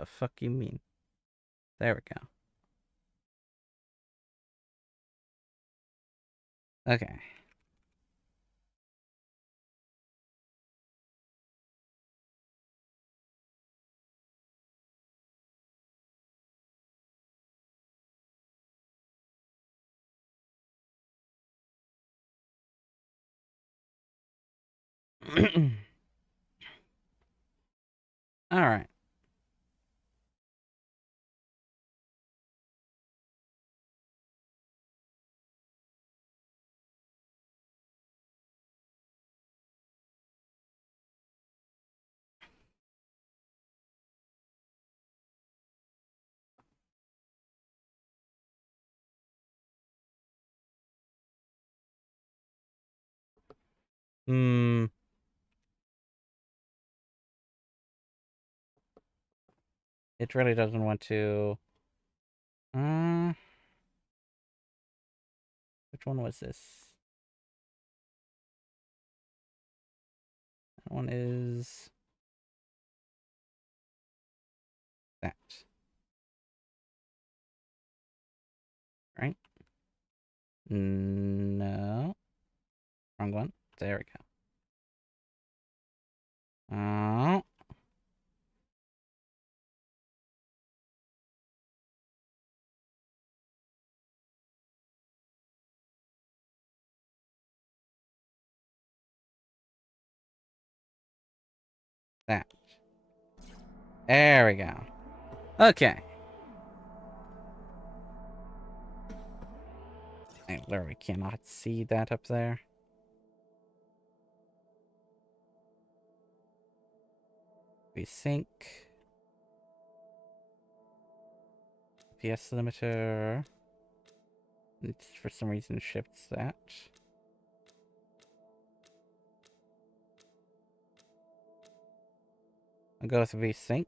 The fuck you mean? There we go. Okay. All right. Hmm. It really doesn't want to. Uh, which one was this? That one is that. Right? No. Wrong one. There we go. Oh. That. There we go. Okay. I literally cannot see that up there. We sync. PS limiter. It for some reason shifts that. I'll go with VSync.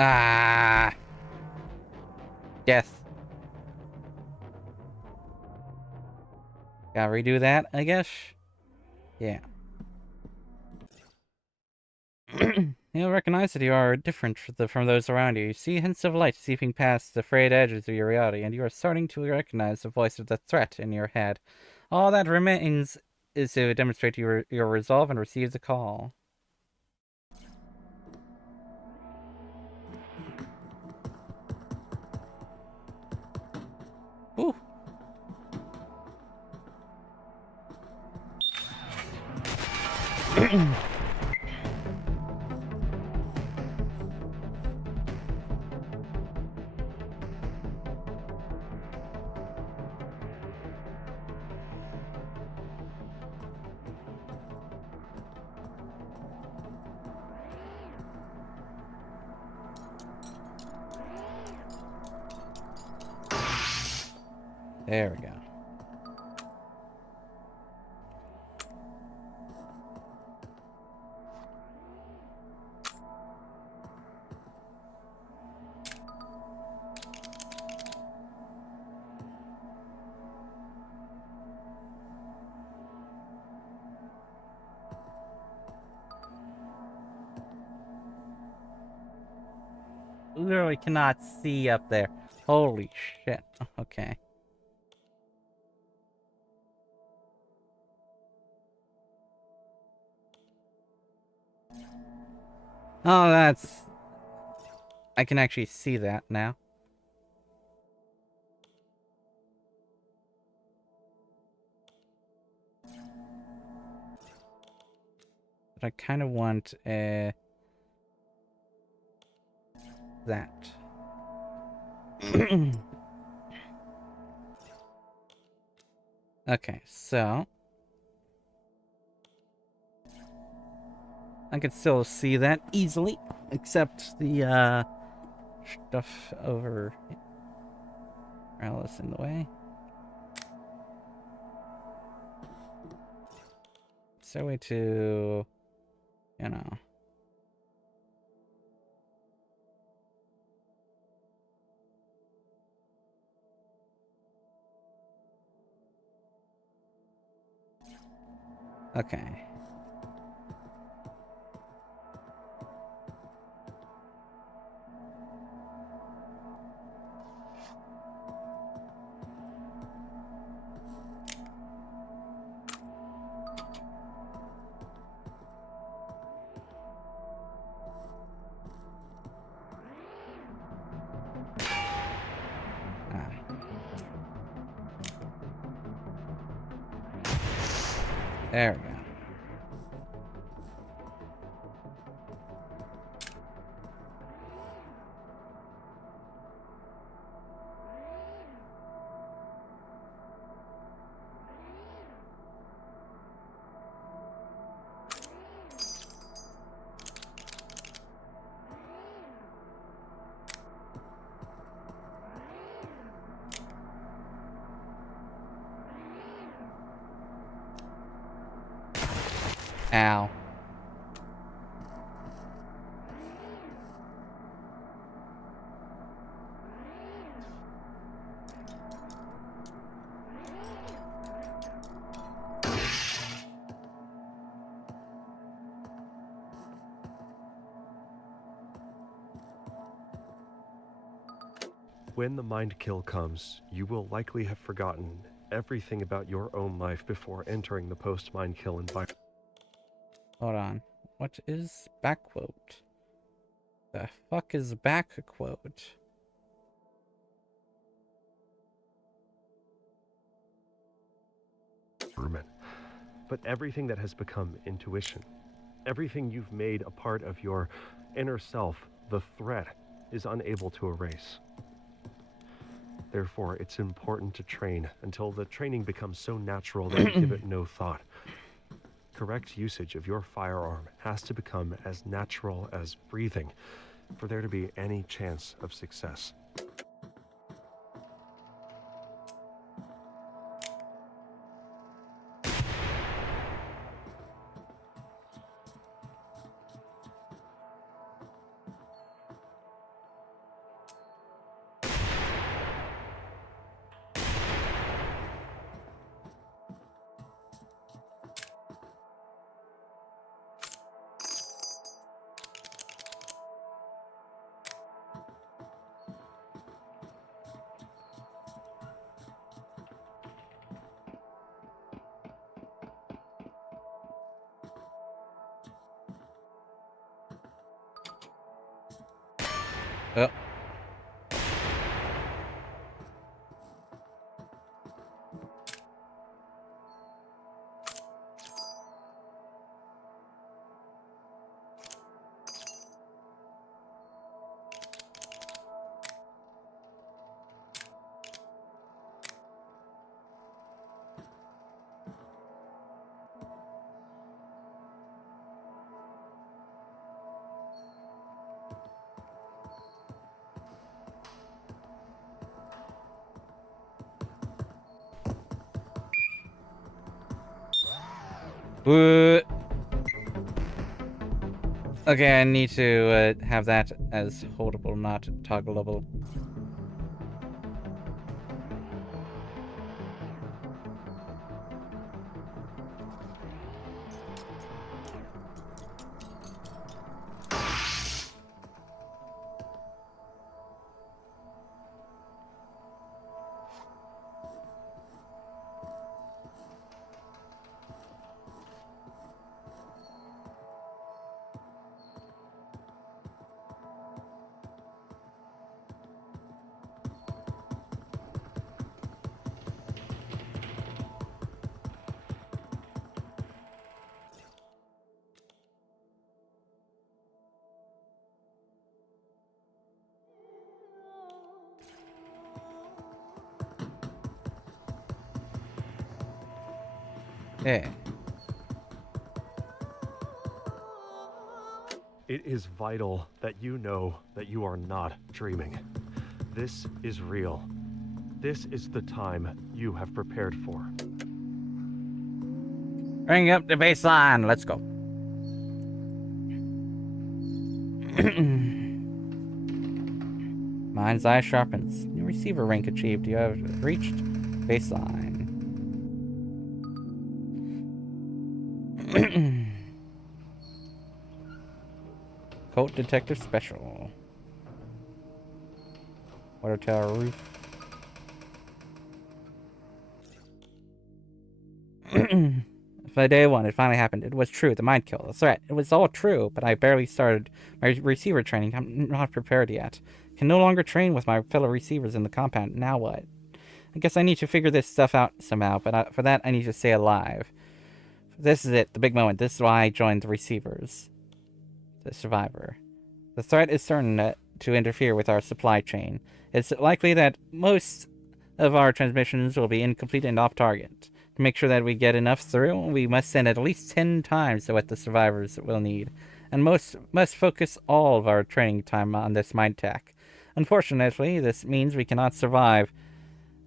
Ah. Yes. Gotta redo that, I guess. Yeah. You'll recognize that you are different from those around you. You see hints of light seeping past the frayed edges of your reality, and you are starting to recognize the voice of the threat in your head. All that remains is to demonstrate your resolve and receive the call. Ooh. There we go. Literally cannot see up there. Holy shit. Okay. Oh, that's... I can actually see that now. But I kind of want that. Okay, so I can still see that easily, except the stuff over Alice in the way. Is there a way to, you know... Okay. There we go. Ow. When the mind kill comes, you will likely have forgotten everything about your own life before entering the post-mind kill environment. Hold on. What is backquote? The fuck is backquote? But everything that has become intuition, everything you've made a part of your inner self, the threat, is unable to erase. Therefore, it's important to train until the training becomes so natural that you give it no thought. Correct usage of your firearm has to become as natural as breathing for there to be any chance of success. Oh. Okay, I need to have that as holdable, not toggleable. Yeah. It is vital that you know that you are not dreaming. This is real. This is the time you have prepared for. Bring up the baseline. Let's go. Mind's eye sharpens. New receiver rank achieved. You have reached baseline. Coat detective special. Water tower roof. For day one, it finally happened. It was true. The mind kill. The threat. It was all true, but I barely started my receiver training. I'm not prepared yet. Can no longer train with my fellow receivers in the compound. Now what? I guess I need to figure this stuff out somehow, but for that I need to stay alive. This is it, the big moment. This is why I joined the receivers. The survivor. The threat is certain to interfere with our supply chain. It's likely that most of our transmissions will be incomplete and off target. To make sure that we get enough through, we must send at least 10 times what the survivors will need. And must focus all of our training time on this mind tech. Unfortunately, this means we cannot survive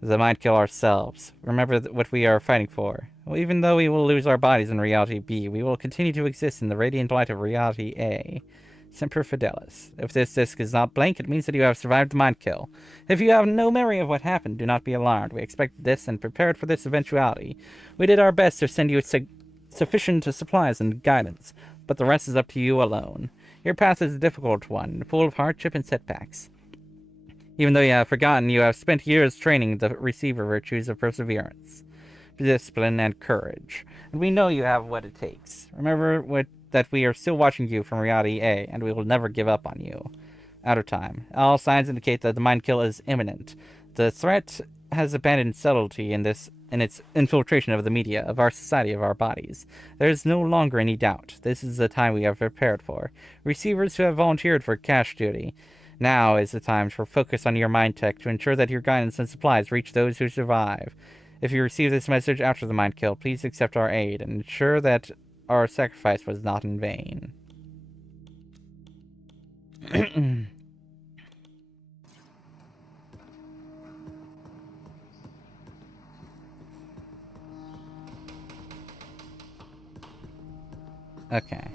the mind kill ourselves. Remember what we are fighting for. Well, even though we will lose our bodies in reality B, we will continue to exist in the radiant light of reality A. Semper Fidelis. If this disc is not blank, it means that you have survived the mind kill. If you have no memory of what happened, do not be alarmed. We expected this and prepared for this eventuality. We did our best to send you sufficient supplies and guidance, but the rest is up to you alone. Your path is a difficult one, full of hardship and setbacks. Even though you have forgotten, you have spent years training the receiver virtues of perseverance, discipline, and courage. And we know you have what it takes. Remember that we are still watching you from reality A, and we will never give up on you. Outer time. All signs indicate that the mind kill is imminent. The threat has abandoned subtlety in its infiltration of the media, of our society, of our bodies. There is no longer any doubt. This is the time we have prepared for. Receivers who have volunteered for cash duty. Now is the time for focus on your mind tech to ensure that your guidance and supplies reach those who survive. If you receive this message after the mind kill, please accept our aid and ensure that our sacrifice was not in vain. Okay.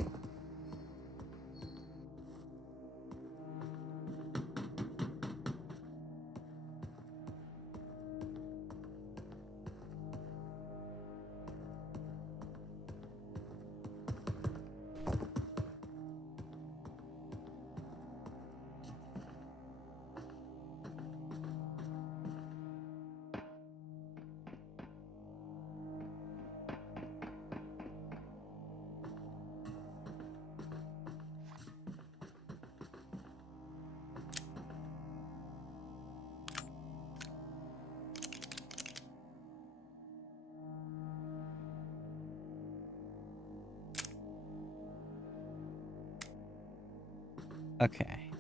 Okay.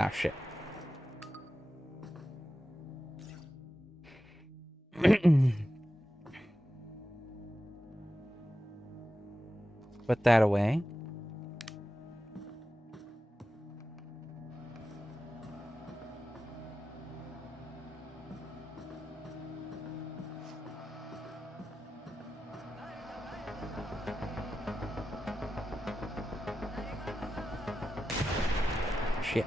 Ah, shit. Put that away. Shit.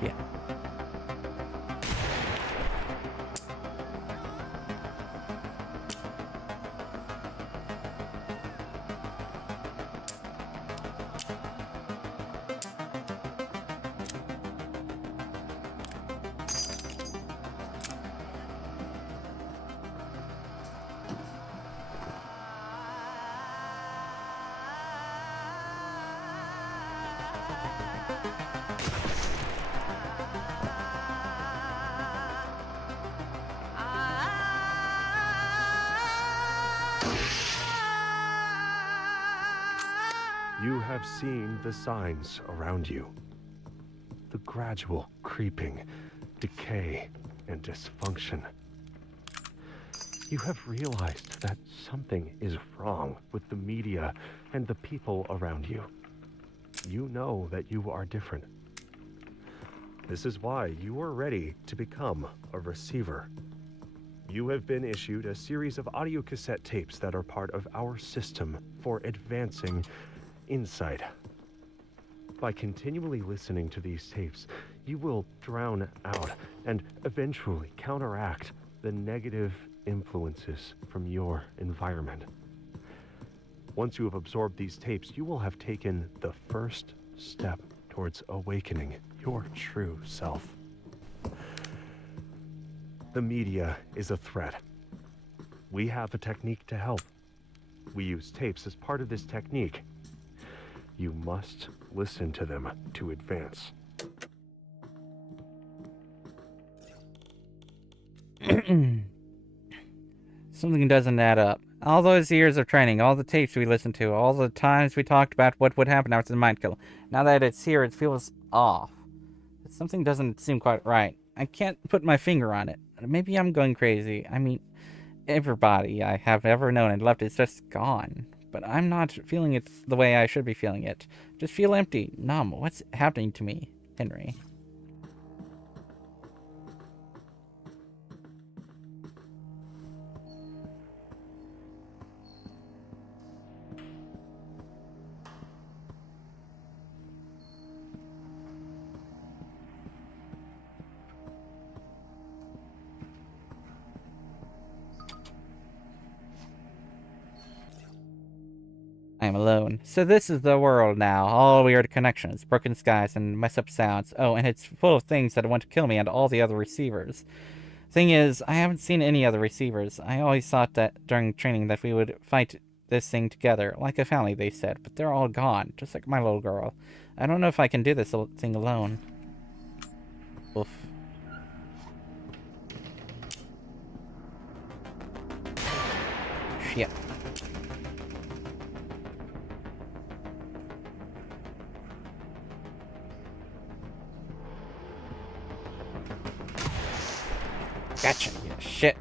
Shit. You have seen the signs around you. the gradual creeping, decay, and dysfunction. You have realized that something is wrong with the media and the people around you. You know that you are different. This is why you are ready to become a receiver. You have been issued a series of audio cassette tapes that are part of our system for advancing insight. By continually listening to these tapes, you will drown out and eventually counteract the negative influences from your environment. Once you have absorbed these tapes, you will have taken the first step towards awakening your true self. The media is a threat. We have a technique to help. We use tapes as part of this technique. You must listen to them to advance. Something doesn't add up. All those years of training, all the tapes we listened to, all the times we talked about what would happen after the mind kill. Now that it's here, it feels off. Something doesn't seem quite right. I can't put my finger on it. Maybe I'm going crazy. I mean, everybody I have ever known and loved is just gone. But I'm not feeling it the way I should be feeling it. Just feel empty, numb. What's happening to me, Henry? I am alone. So this is the world now. All weird connections, broken skies, and messed up sounds. Oh, and it's full of things that want to kill me and all the other receivers. Thing is, I haven't seen any other receivers. I always thought that during training that we would fight this thing together, like a family, they said. But they're all gone, just like my little girl. I don't know if I can do this thing alone. Oof. Shit. Gotcha, you shit.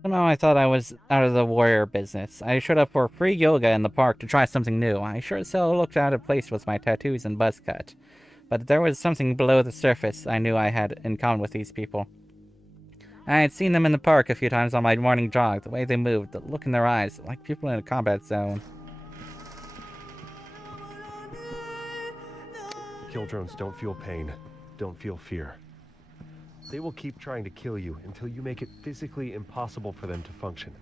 Somehow I thought I was out of the warrior business. I showed up for free yoga in the park to try something new. I sure as hell looked out of place with my tattoos and buzz cut. But there was something below the surface I knew I had in common with these people. I had seen them in the park a few times on my morning jog, the way they moved, the look in their eyes, like people in a combat zone. Kill drones don't feel pain, don't feel fear. They will keep trying to kill you until you make it physically impossible for them to function.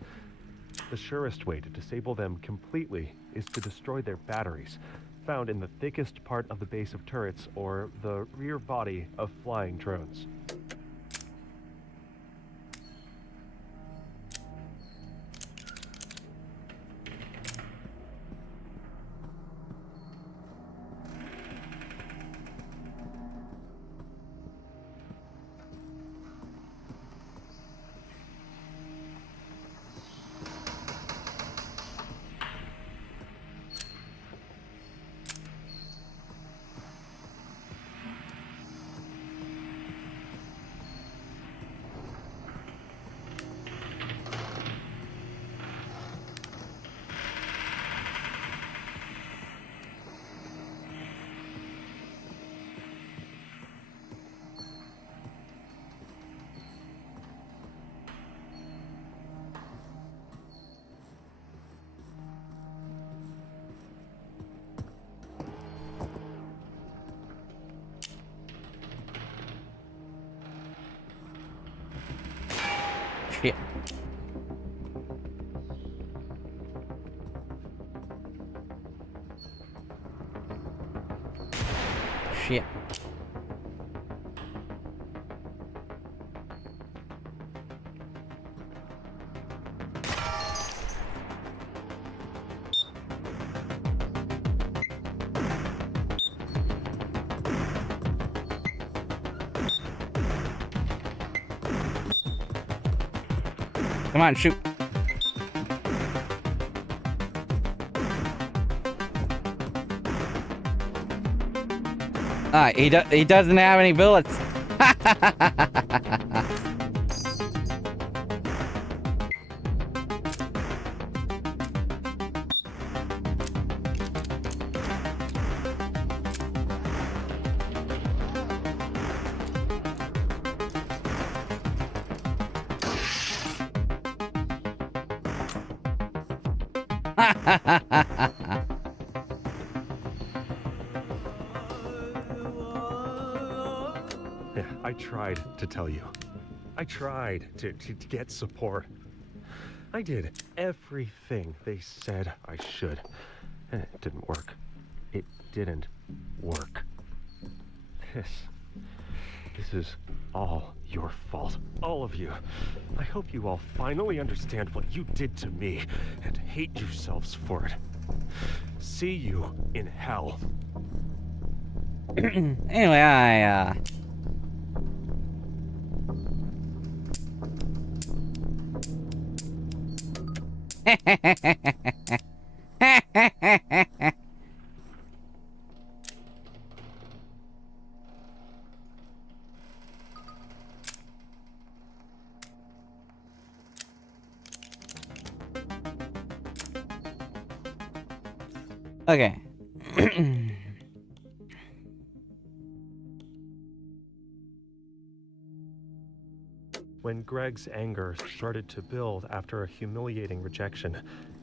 The surest way to disable them completely is to destroy their batteries, found in the thickest part of the base of turrets or the rear body of flying drones. Shit. Shit. Come on, shoot. He doesn't have any bullets. Yeah, I tried to tell you. I tried to get support. I did everything they said I should. And it didn't work. It didn't work. This is all your fault. All of you. I hope you all finally understand what you did to me and hate yourselves for it. See you in hell. Anyway, okay. When Greg's anger started to build after a humiliating rejection,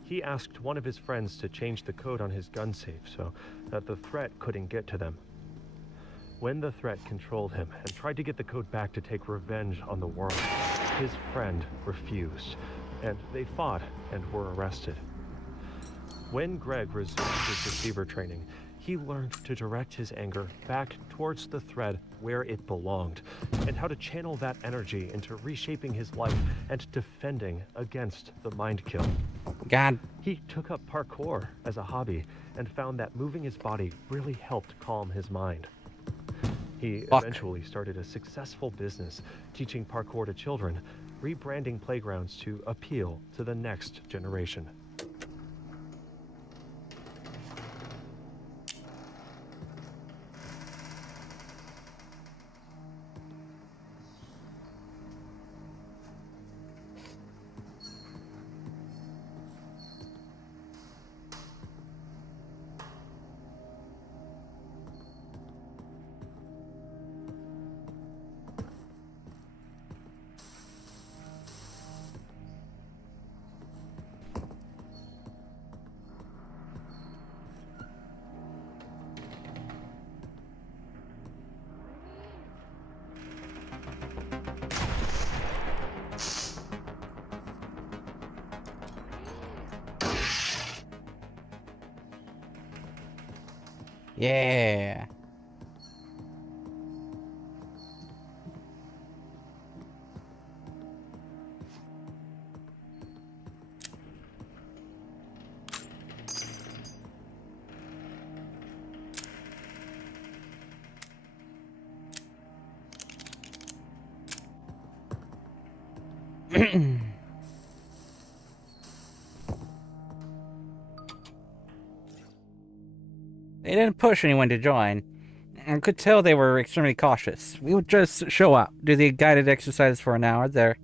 he asked one of his friends to change the code on his gun safe so that the threat couldn't get to them. When the threat controlled him and tried to get the code back to take revenge on the world, his friend refused, and they fought and were arrested. When Greg resumed his receiver training, he learned to direct his anger back towards the thread where it belonged, and how to channel that energy into reshaping his life and defending against the mind kill. God. He took up parkour as a hobby and found that moving his body really helped calm his mind. He eventually started a successful business teaching parkour to children, rebranding playgrounds to appeal to the next generation. Yeah. They didn't push anyone to join. I could tell they were extremely cautious. We would just show up, do the guided exercises for an hour. There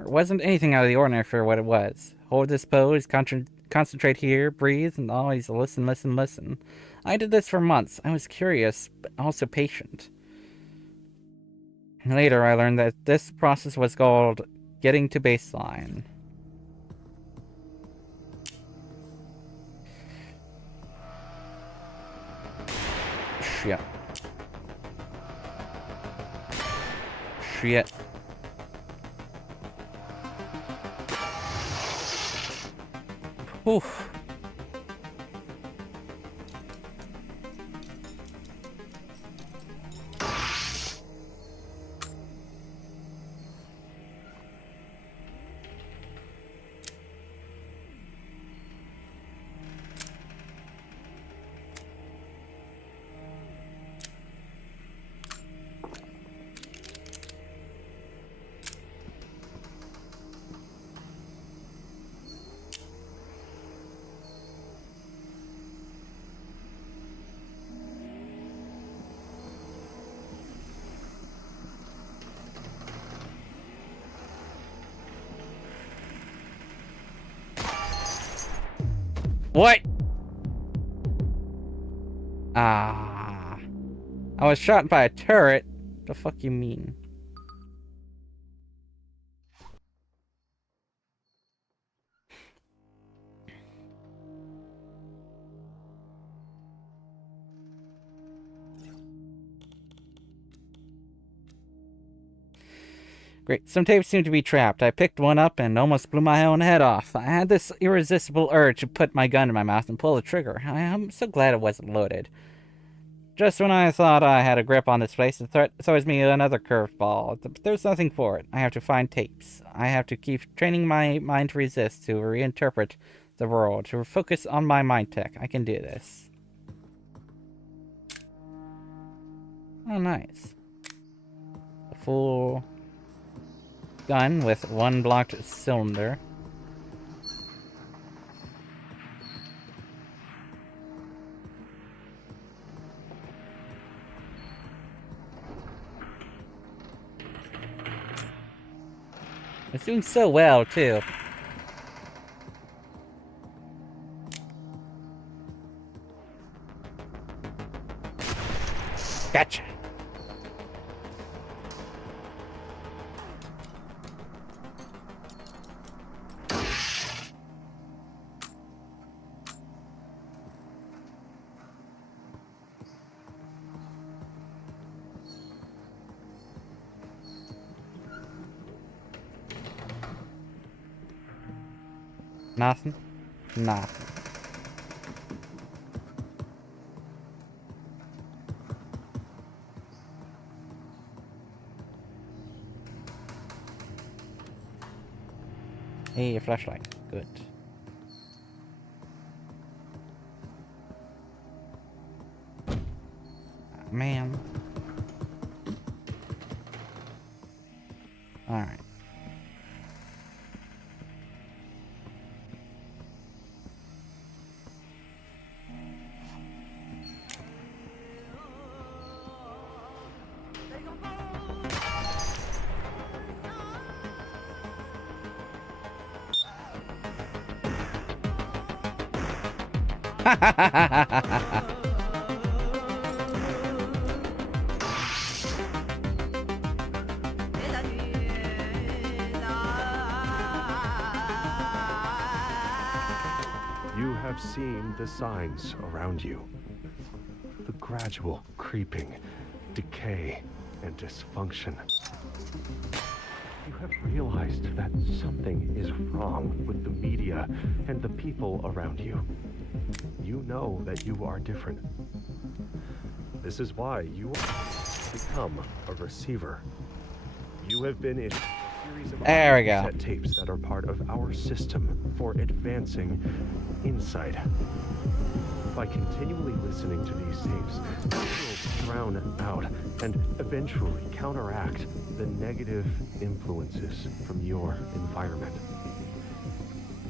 wasn't anything out of the ordinary for what it was. Hold this pose, concentrate here, breathe, and always listen, listen, listen. I did this for months. I was curious, but also patient. Later, I learned that this process was called getting to baseline. Shit. Shit. Oof. What? Ah. I was shot by a turret. The fuck you mean? Great. Some tapes seem to be trapped. I picked one up and almost blew my own head off. I had this irresistible urge to put my gun in my mouth and pull the trigger. I'm so glad it wasn't loaded. Just when I thought I had a grip on this place, the threat throws me another curveball. But there's nothing for it. I have to find tapes. I have to keep training my mind to resist, to reinterpret the world, to focus on my mind tech. I can do this. Oh, nice. A full gun with one blocked cylinder. It's doing so well, too. Gotcha. Nothing? Nothing. Hey, a flashlight. Good. Oh, man. Alright. You have seen the signs around you. The gradual creeping, decay, and dysfunction. You have realized that something is wrong with the media and the people around you. You know that you are different. This is why you become a receiver. You have been in a series of There we go. cassette tapes that are part of our system for advancing insight. By continually listening to these tapes, you will drown out and eventually counteract the negative influences from your environment.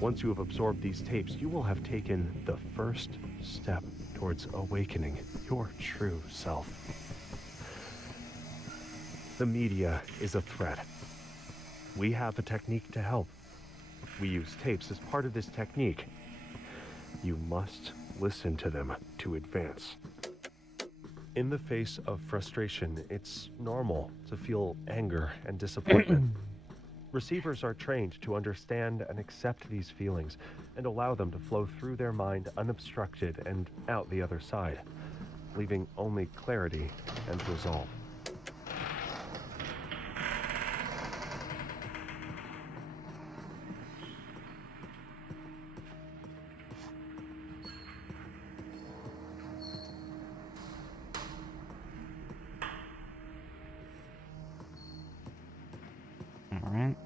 Once you have absorbed these tapes, you will have taken the first step towards awakening your true self. The media is a threat. We have a technique to help. We use tapes as part of this technique. You must listen to them to advance. In the face of frustration, it's normal to feel anger and disappointment. Receivers are trained to understand and accept these feelings and allow them to flow through their mind unobstructed and out the other side, leaving only clarity and resolve. All right.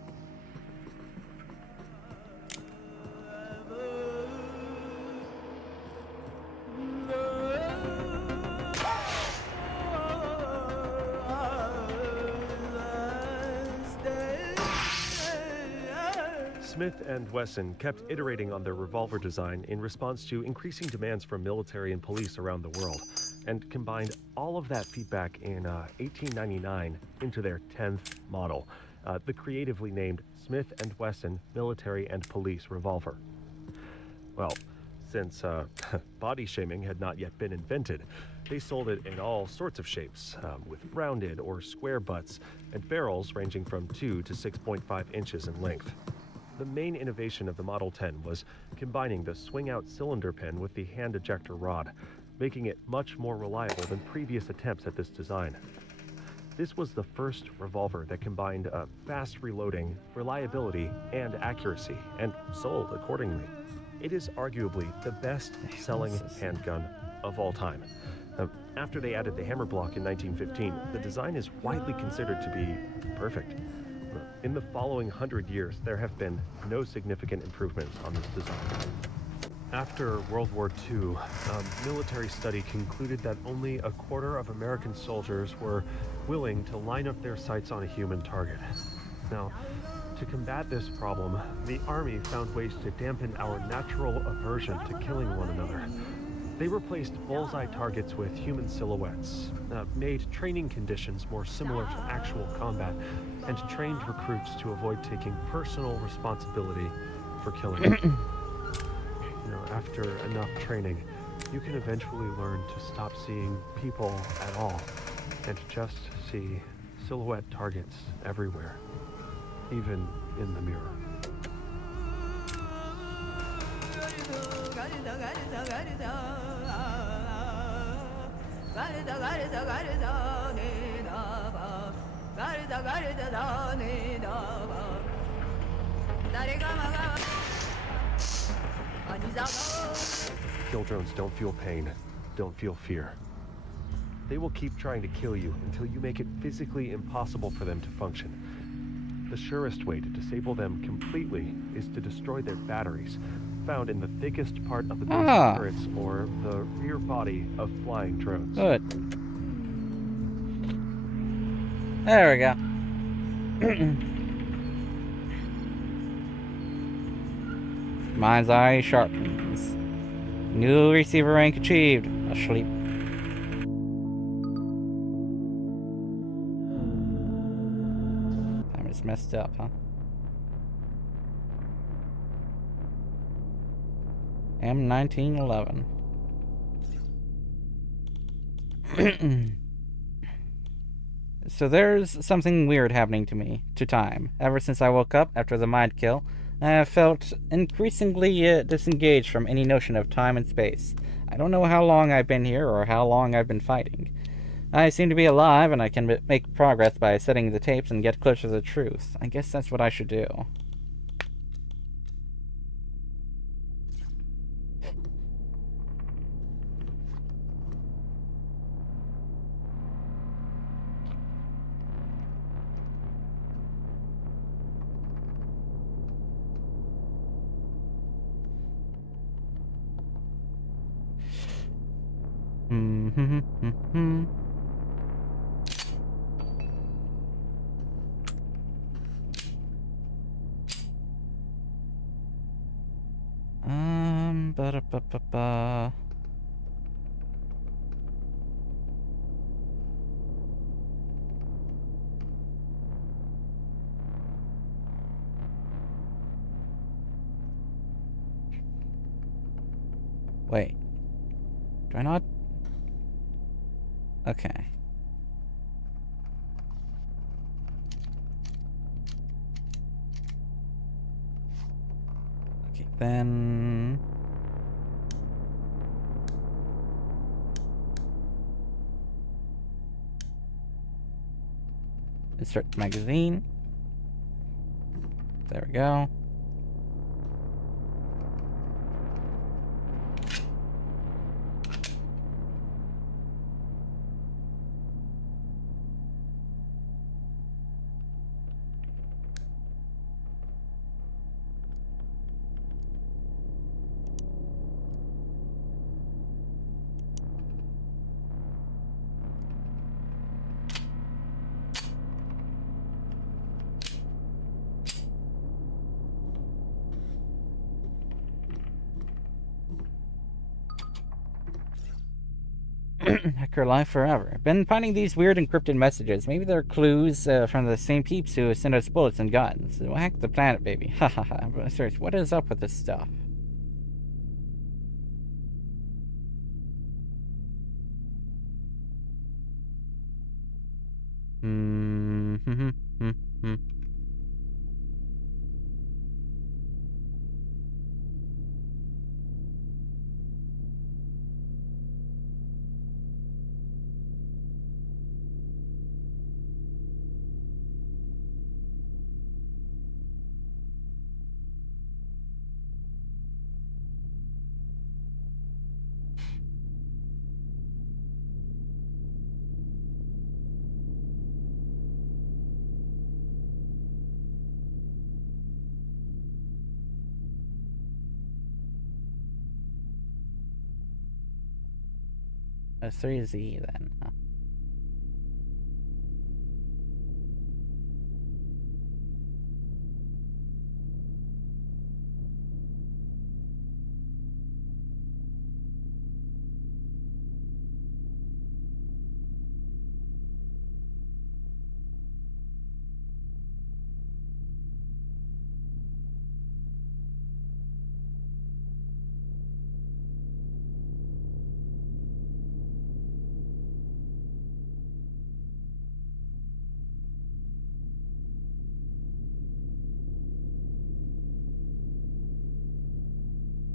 Smith and Wesson kept iterating on their revolver design in response to increasing demands from military and police around the world, and combined all of that feedback in 1899 into their 10th model, the creatively named Smith and Wesson Military and Police Revolver. Well, Since body shaming had not yet been invented, they sold it in all sorts of shapes, with rounded or square butts and barrels ranging from 2 to 6.5 inches in length. The main innovation of the Model 10 was combining the swing-out cylinder pin with the hand ejector rod, making it much more reliable than previous attempts at this design. This was the first revolver that combined fast reloading, reliability, and accuracy, and sold accordingly. It is arguably the best-selling handgun of all time. After they added the hammer block in 1915, the design is widely considered to be perfect. In the following 100 years, there have been no significant improvements on this design. After World War II, a military study concluded that only a quarter of American soldiers were willing to line up their sights on a human target. Now, to combat this problem, the Army found ways to dampen our natural aversion to killing one another. They replaced bullseye targets with human silhouettes, made training conditions more similar to actual combat, and trained recruits to avoid taking personal responsibility for killing. After enough training, you can eventually learn to stop seeing people at all and just see silhouette targets everywhere, even in the mirror. Kill drones don't feel pain, don't feel fear. They will keep trying to kill you until you make it physically impossible for them to function. The surest way to disable them completely is to destroy their batteries, found in the thickest part of the base turrets or the rear body of flying drones. Good. There we go. Mind's eye sharpens. New receiver rank achieved. Asleep. Time is messed up, huh? M1911. So there's something weird happening to time. Ever since I woke up after the mind kill, I have felt increasingly disengaged from any notion of time and space. I don't know how long I've been here or how long I've been fighting. I seem to be alive and I can make progress by studying the tapes and get closer to the truth. I guess that's what I should do. Ba-da-ba-ba-ba. Wait. Do I not? Okay. Okay, then... insert magazine. There we go. Hacker life forever. Been finding these weird encrypted messages. Maybe they're clues from the same peeps who send us bullets and guns. We'll hack the planet, baby. Ha ha ha. But seriously, what is up with this stuff? A 3Z then. Huh?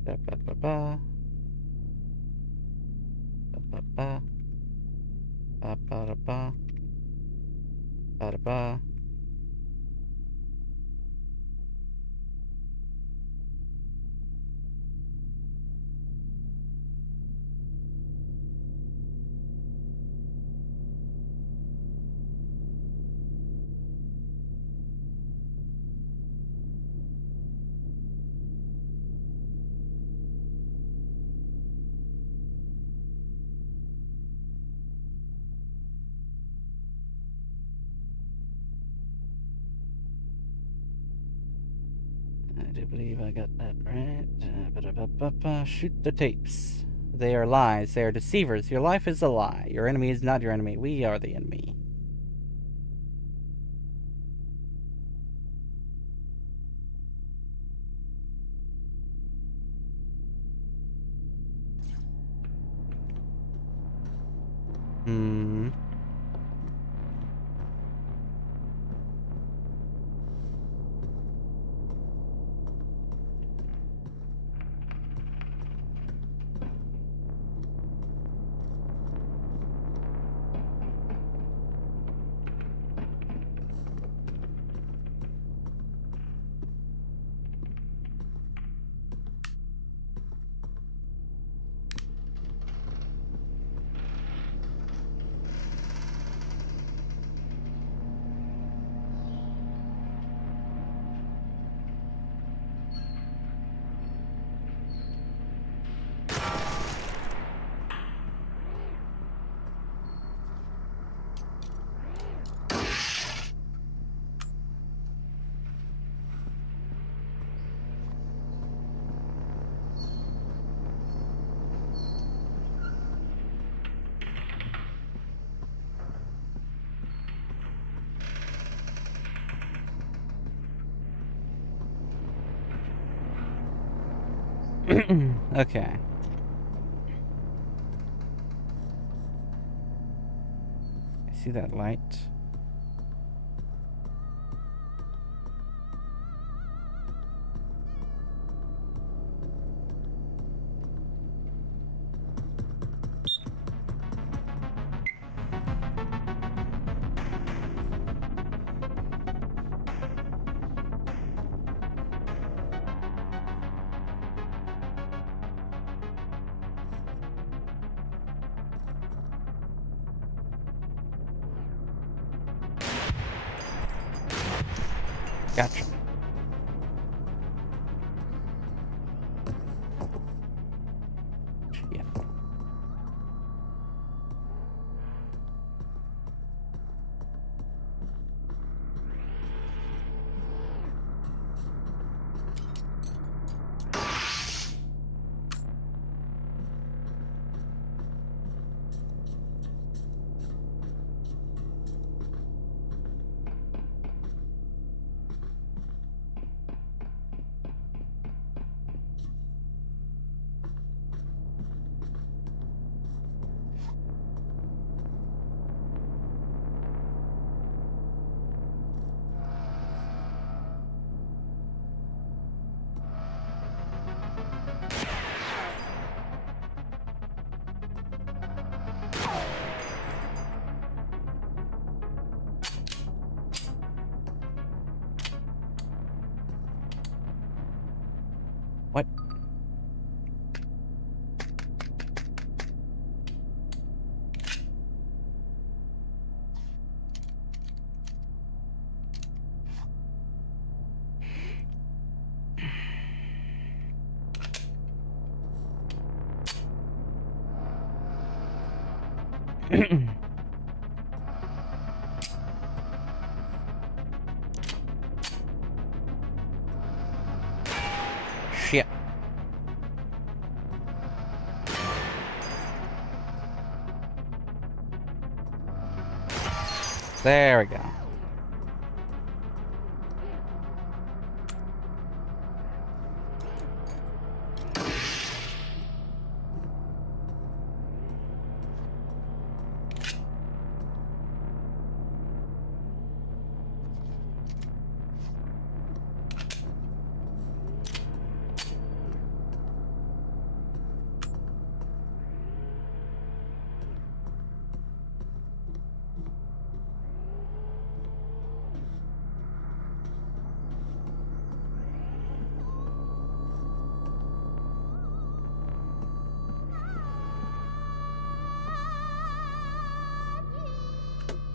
Ba ba ba ba. Ba ba ba. Ba ba da ba. Ba da ba. I do believe I got that right. Ba-da-ba-ba-ba. Shoot the tapes. They are lies. They are deceivers. Your life is a lie. Your enemy is not your enemy. We are the enemy. Hmm. Okay. I see that light. Gotcha. Yeah. Shit. There we go.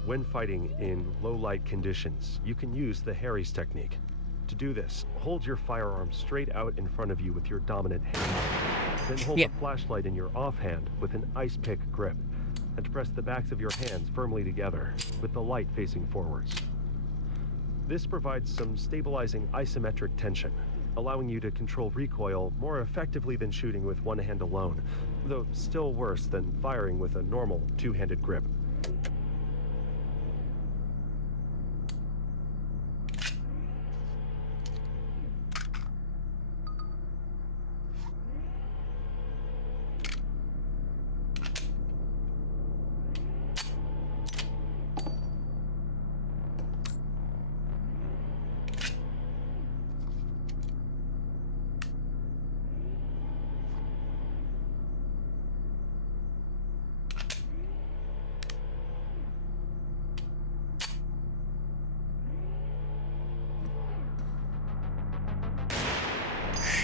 When fighting in low light conditions, you can use the Harry's technique. To do this, hold your firearm straight out in front of you with your dominant hand. Then hold the flashlight in your offhand with an ice pick grip, and press the backs of your hands firmly together, with the light facing forwards. This provides some stabilizing isometric tension, allowing you to control recoil more effectively than shooting with one hand alone, though still worse than firing with a normal two-handed grip.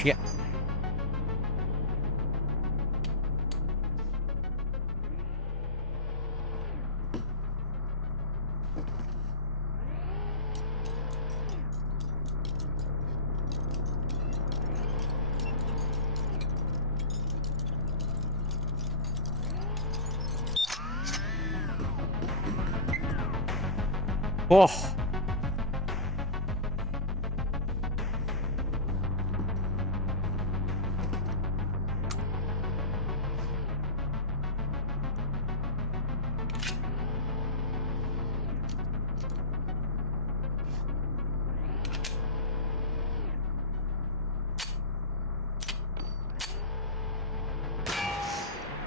Shit. Oh.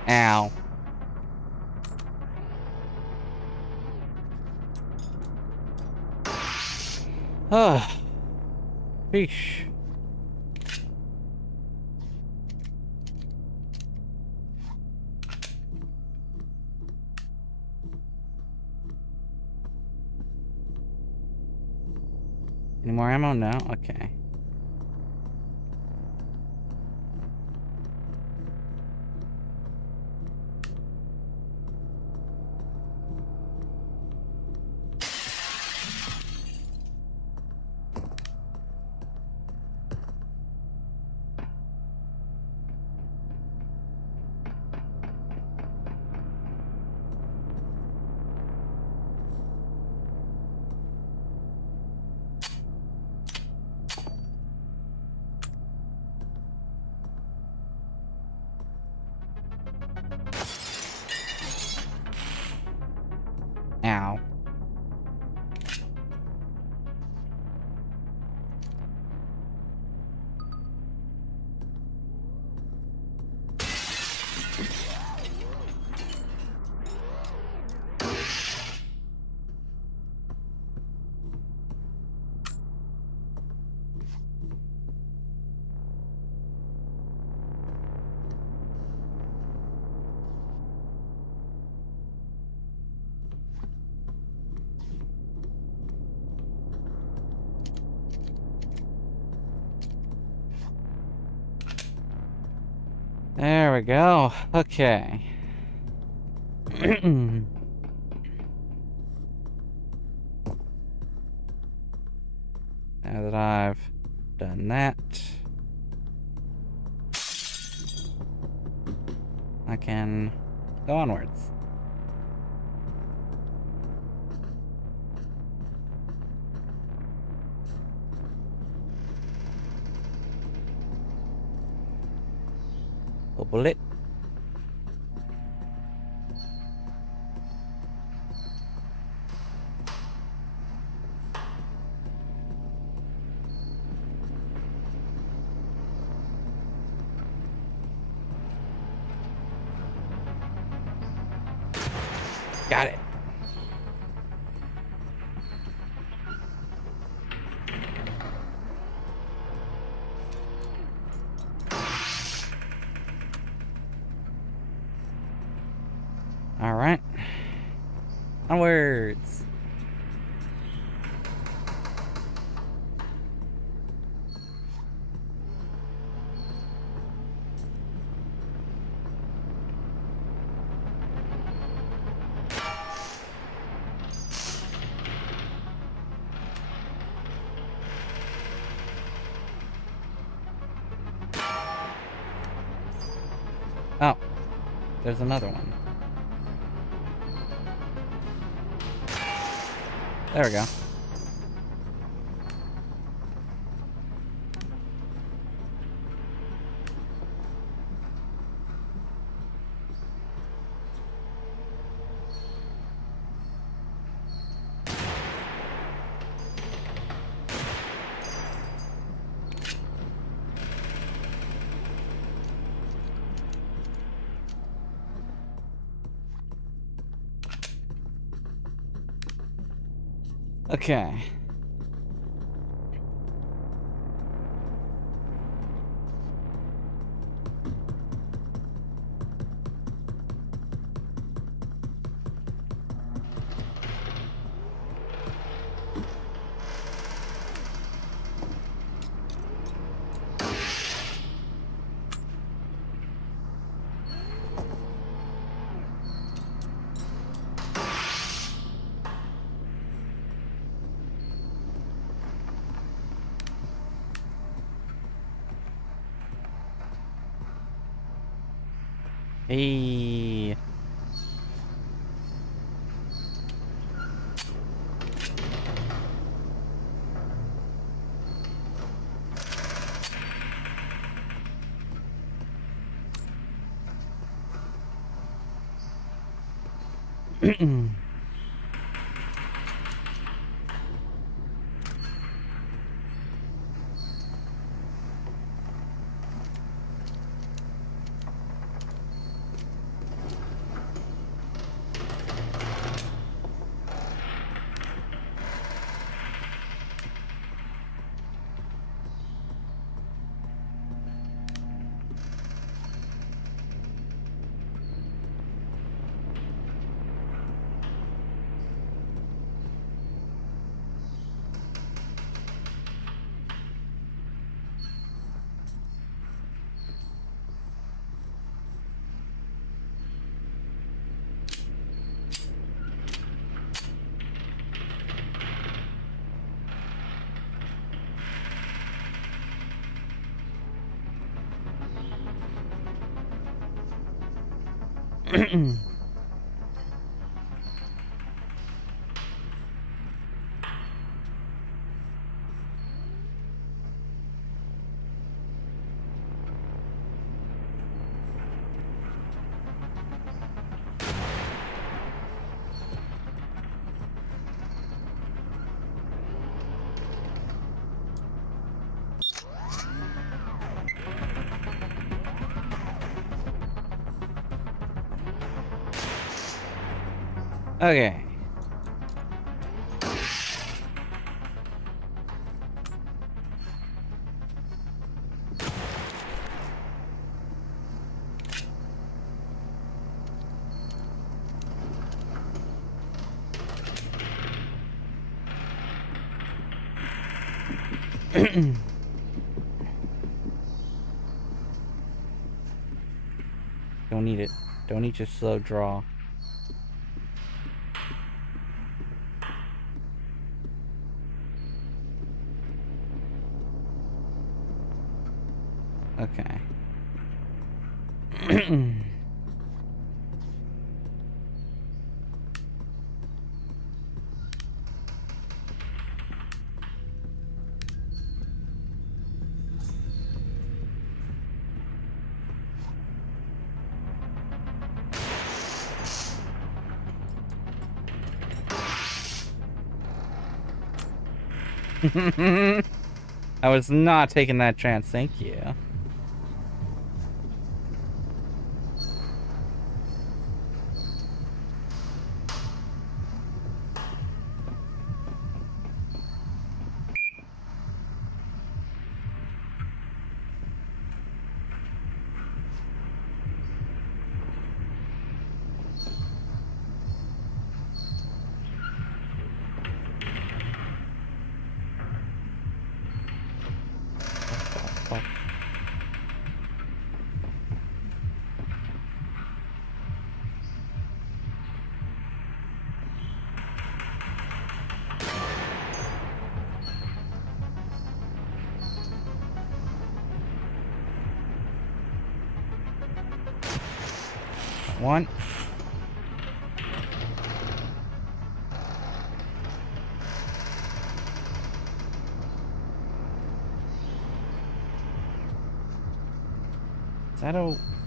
Ow. Ugh. Beesh. Any more ammo? No? Okay. Ow. There we go. Okay. Now that I've done that, I can go onwards. bullet. Got it. All right. Onwards. Oh, there's another one. There we go. Okay. Hey. Okay. Don't need it. Don't need your slow draw. Okay. I was not taking that chance, thank you. One.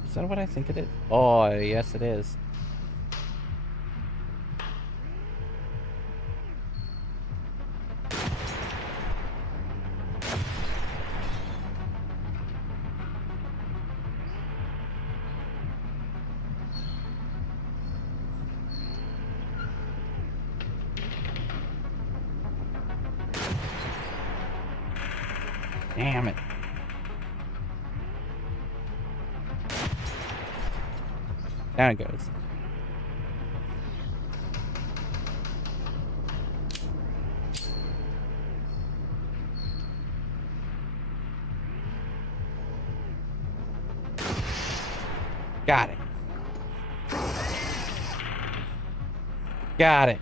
Is that what I think it is? Oh, yes it is. Damn it. Down it goes. Got it. Got it.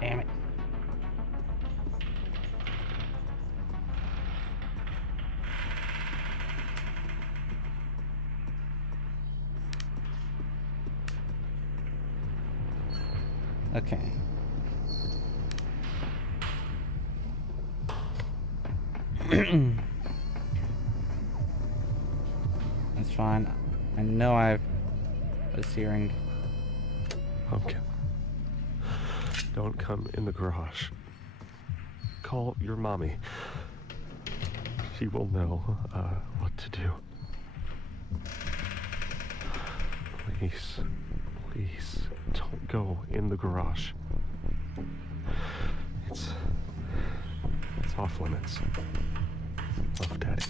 Damn it. Okay. That's fine. I know I was hearing. Pumpkin. Don't come in the garage. Call your mommy. She will know what to do. Please, please, don't go in the garage. It's off limits. Love, Daddy.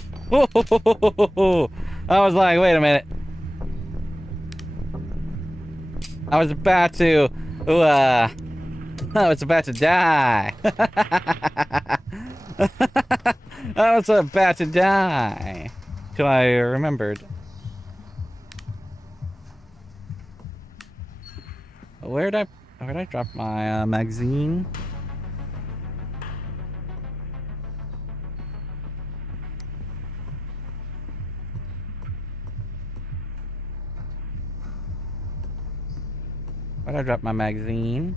I was like, wait a minute. I was about to I was about to die. I was about to die. Till I remembered. Where'd I drop my magazine? Where'd I drop my magazine?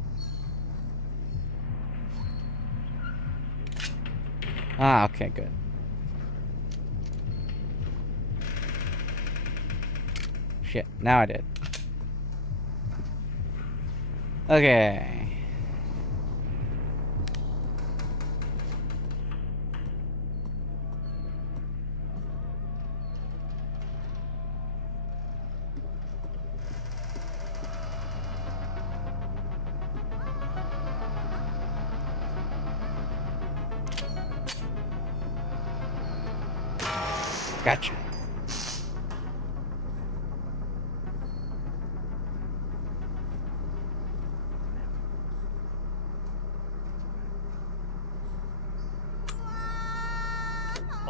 Ah, okay, good. Shit, now I did. Okay. Gotcha.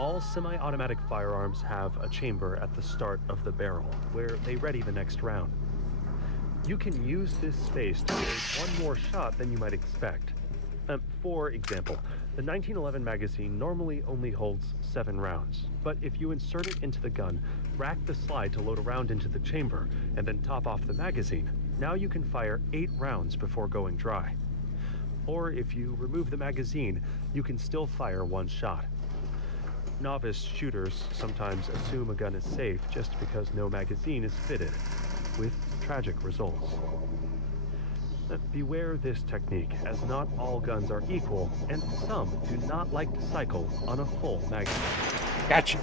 All semi-automatic firearms have a chamber at the start of the barrel, where they ready the next round. You can use this space to create one more shot than you might expect. For example, the 1911 magazine normally only holds 7 rounds, but if you insert it into the gun, rack the slide to load a round into the chamber, and then top off the magazine, now you can fire 8 rounds before going dry. Or if you remove the magazine, you can still fire one shot. Novice shooters sometimes assume a gun is safe just because no magazine is fitted, with tragic results. Beware this technique, as not all guns are equal, and some do not like to cycle on a full magazine. Gotcha.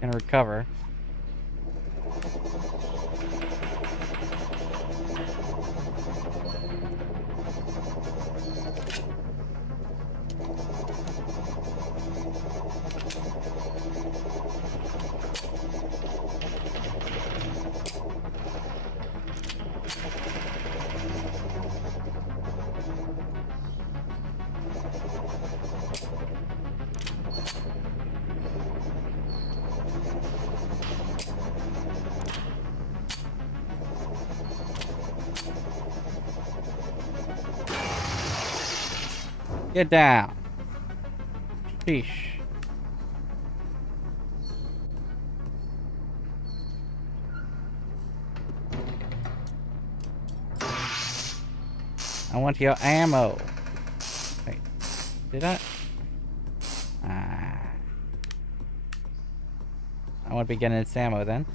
Can recover. Get down. Sheesh. I want your ammo. Wait, did I? I won't be getting its ammo then.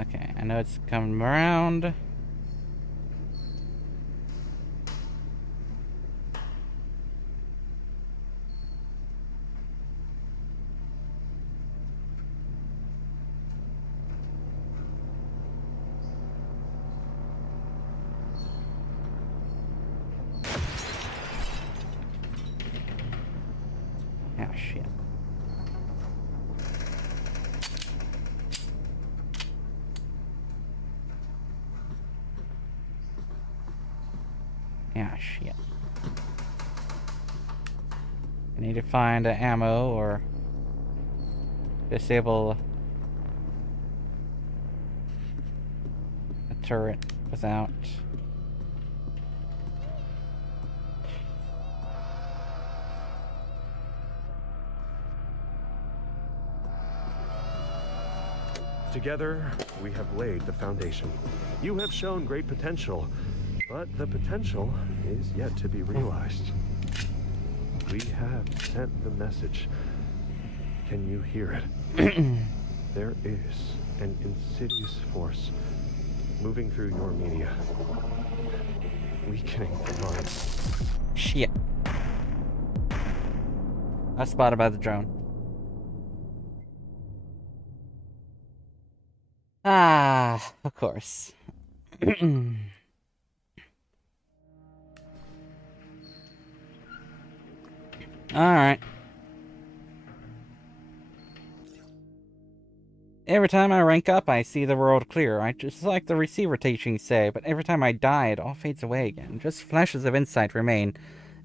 Okay, I know it's coming around. Oh, shit. Yeah, shit. I need to find ammo or disable a turret without. Together, we have laid the foundation. You have shown great potential, but the potential is yet to be realized. We have sent the message. Can you hear it? There is an insidious force moving through your media, weakening the mind. Shit. I spotted by the drone. Ah, of course. Alright. Every time I rank up, I see the world clear. I just like the receiver teachings say, but every time I die, it all fades away again. Just flashes of insight remain.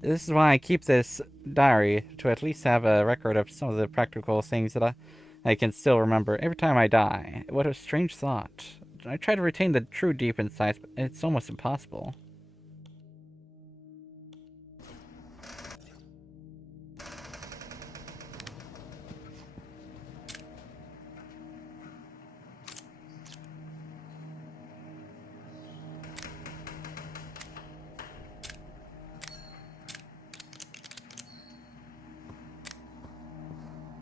This is why I keep this diary, to at least have a record of some of the practical things that I can still remember every time I die. What a strange thought. I try to retain the true deep insights, but it's almost impossible.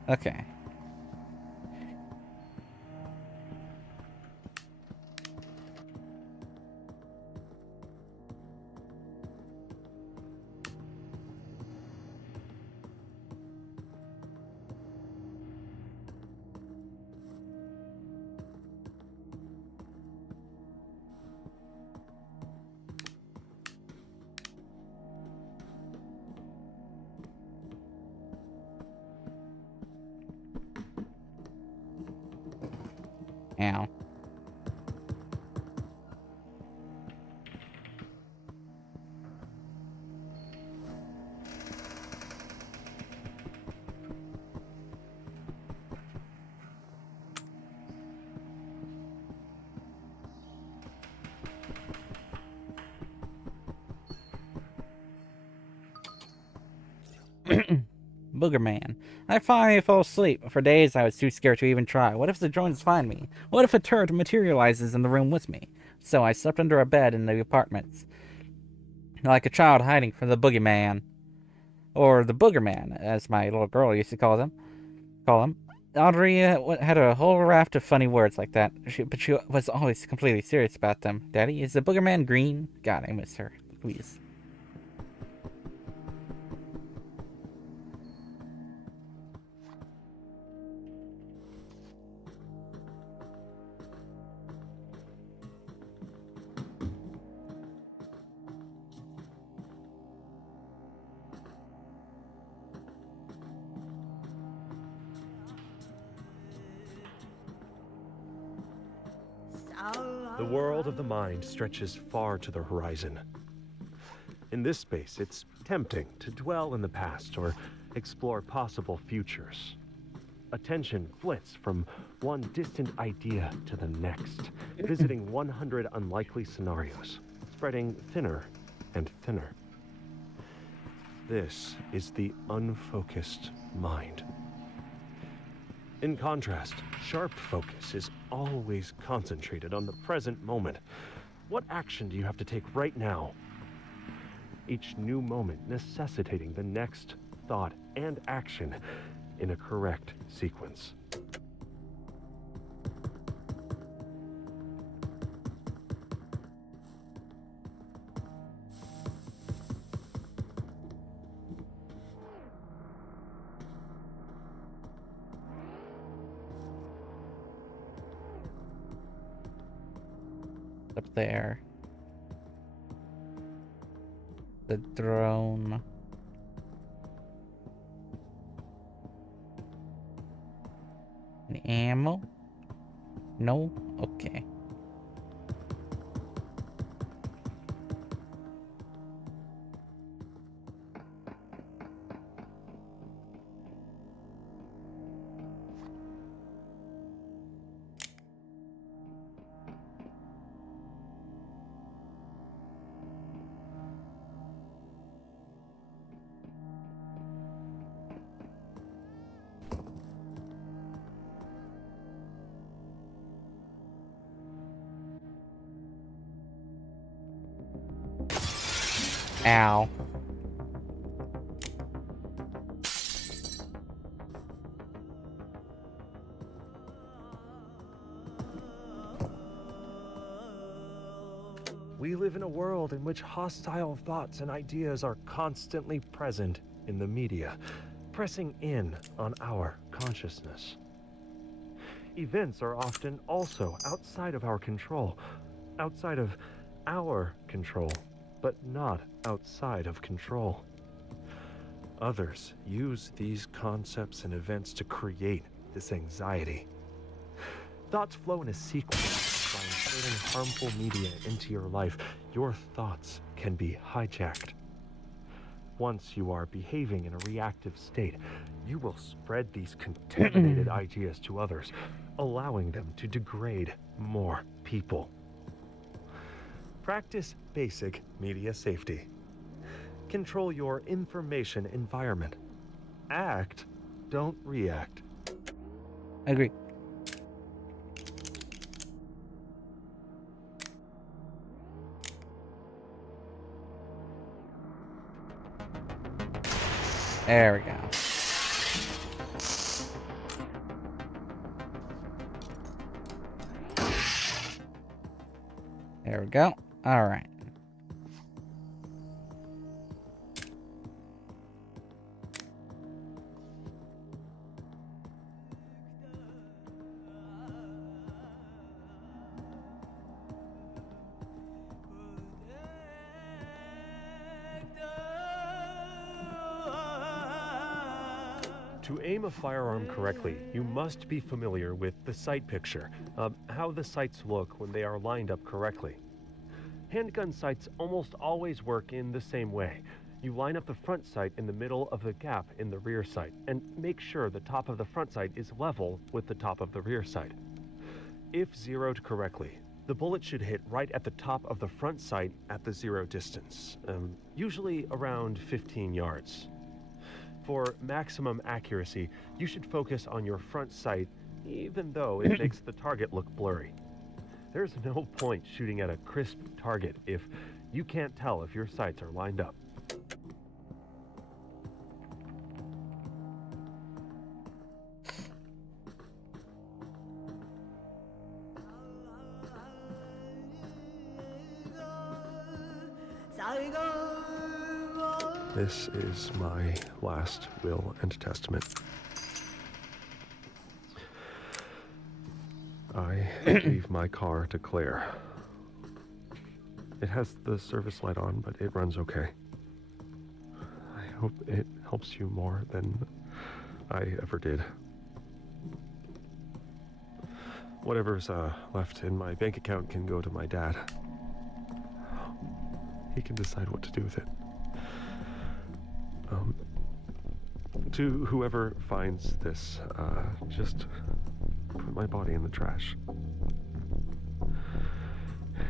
Okay. Ow. Booger Man. I finally fell asleep. For days I was too scared to even try. What if the drones find me? What if a turret materializes in the room with me? So I slept under a bed in the apartments, like a child hiding from the boogeyman. Or the Booger Man, as my little girl used to call him. Audrey had a whole raft of funny words like that, but she was always completely serious about them. Daddy, is the Booger Man green? God, I miss her. Please. The world of the mind stretches far to the horizon. In this space, it's tempting to dwell in the past or explore possible futures. Attention flits from one distant idea to the next, visiting 100 unlikely scenarios, spreading thinner and thinner. This is the unfocused mind. In contrast, sharp focus is always concentrated on the present moment. What action do you have to take right now? Each new moment necessitating the next thought and action in a correct sequence. Up there. The drone. Any ammo? No? Okay. Ow. We live in a world in which hostile thoughts and ideas are constantly present in the media, pressing in on our consciousness. Events are often also outside of our control, but not outside of control. Others use these concepts and events to create this anxiety. Thoughts flow in a sequence. By inserting harmful media into your life, your thoughts can be hijacked. Once you are behaving in a reactive state, you will spread these contaminated ideas to others, allowing them to degrade more people. Practice basic media safety. Control your information environment. Act, don't react. Agree. There we go. There we go. Alright. To aim a firearm correctly, you must be familiar with the sight picture, how the sights look when they are lined up correctly. Handgun sights almost always work in the same way. You line up the front sight in the middle of the gap in the rear sight, and make sure the top of the front sight is level with the top of the rear sight. If zeroed correctly, the bullet should hit right at the top of the front sight at the zero distance, usually around 15 yards. For maximum accuracy, you should focus on your front sight, even though it makes the target look blurry. There's no point shooting at a crisp target if you can't tell if your sights are lined up. This is my last will and testament. I gave my car to Claire. It has the service light on, but it runs okay. I hope it helps you more than I ever did. Whatever's left in my bank account can go to my dad. He can decide what to do with it. To whoever finds this, just put my body in the trash.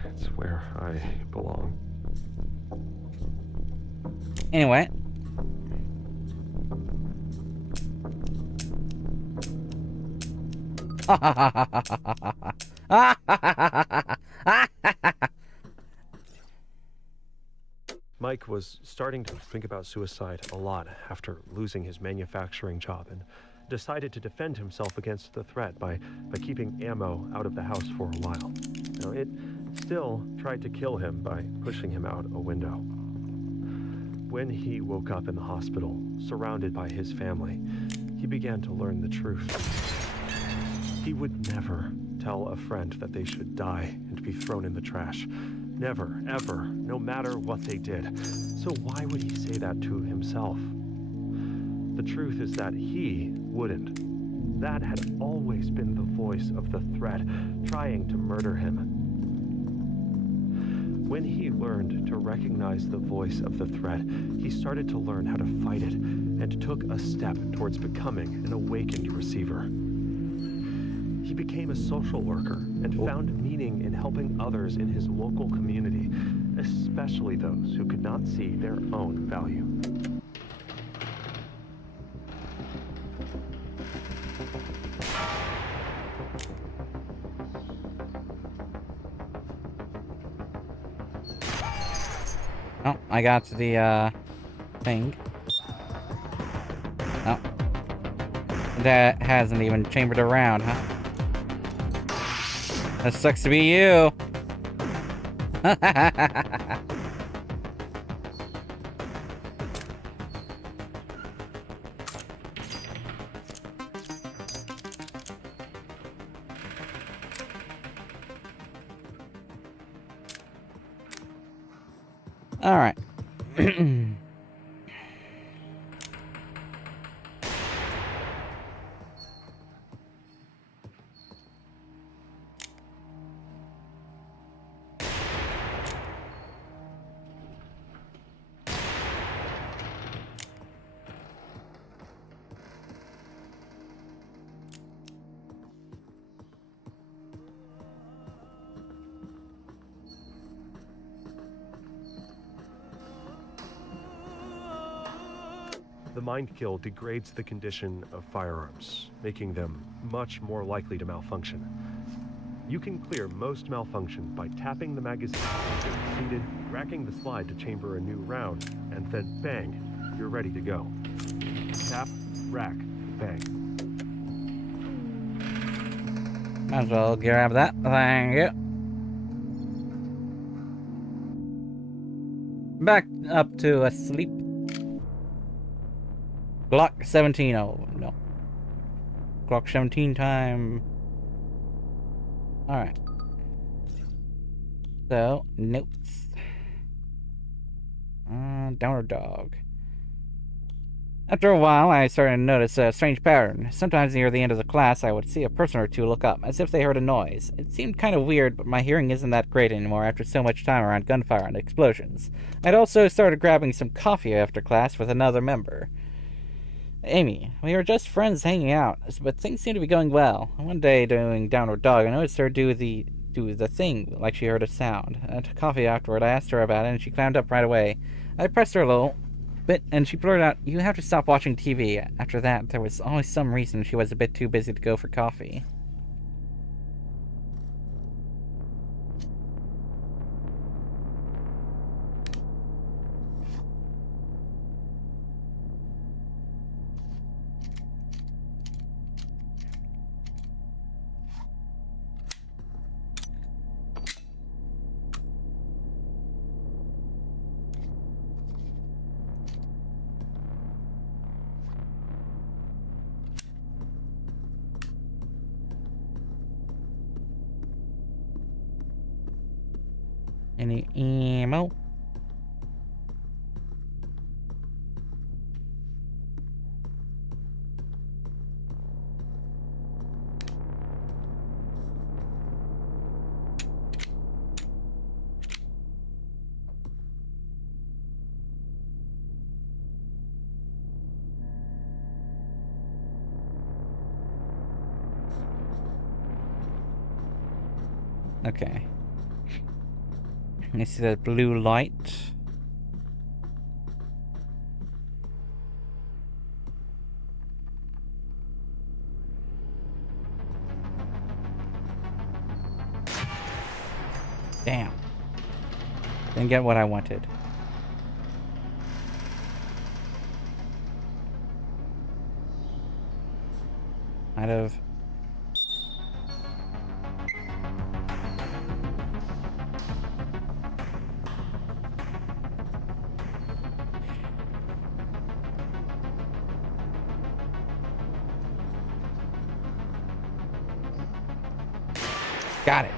It's where I belong. Anyway. Mike was starting to think about suicide a lot after losing his manufacturing job and decided to defend himself against the threat by keeping ammo out of the house for a while. Now, it still tried to kill him by pushing him out a window. When he woke up in the hospital, surrounded by his family, he began to learn the truth. He would never tell a friend that they should die and be thrown in the trash. Never, ever, no matter what they did. So why would he say that to himself? The truth is that he wouldn't. That had always been the voice of the threat, trying to murder him. When he learned to recognize the voice of the threat, he started to learn how to fight it, and took a step towards becoming an awakened receiver. He became a social worker and found meaning in helping others in his local community, especially those who could not see their own value. Oh, I got to the, thing. Oh. That hasn't even chambered around, huh? That sucks to be you. All right. The mind kill degrades the condition of firearms, making them much more likely to malfunction. You can clear most malfunction by tapping the magazine until seated, racking the slide to chamber a new round, and then bang, you're ready to go. Tap, rack, bang. Might as well grab that. Thank you. Back up to asleep. Glock 17. Oh, no. Glock 17 time. Alright. So, notes. Downward dog. After a while, I started to notice a strange pattern. Sometimes near the end of the class, I would see a person or two look up, as if they heard a noise. It seemed kind of weird, but my hearing isn't that great anymore after so much time around gunfire and explosions. I'd also started grabbing some coffee after class with another member. Amy. We were just friends hanging out, but things seemed to be going well. One day, doing Downward Dog, I noticed her do the thing like she heard a sound. At coffee afterward, I asked her about it, and she climbed up right away. I pressed her a little bit, and she blurted out, "You have to stop watching TV." After that, there was always some reason she was a bit too busy to go for coffee. Any ammo? Okay. I see that blue light. Damn. Didn't get what I wanted. Might have. Got it.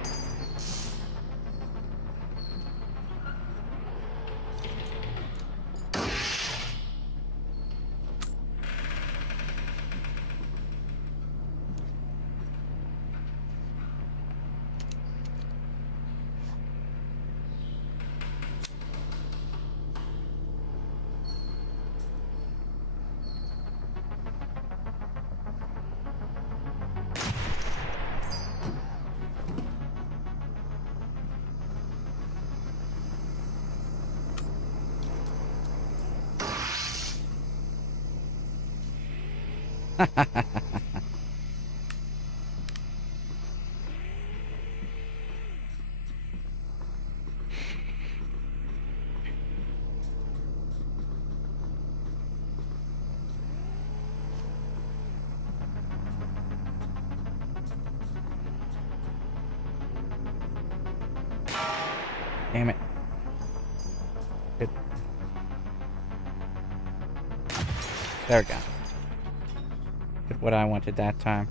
Damn it. Good. There we go. Did what I wanted that time.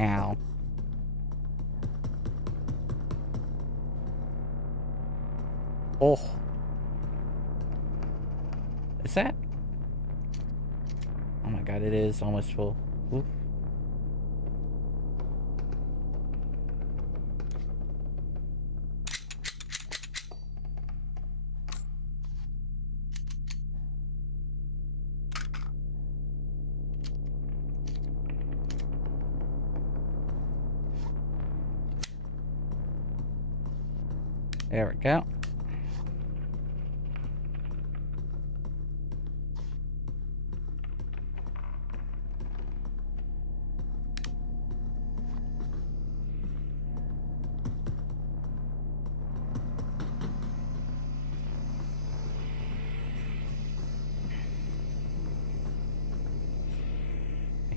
Ow. Oh. Is that? Oh my god, it is almost full. Oof. There we go.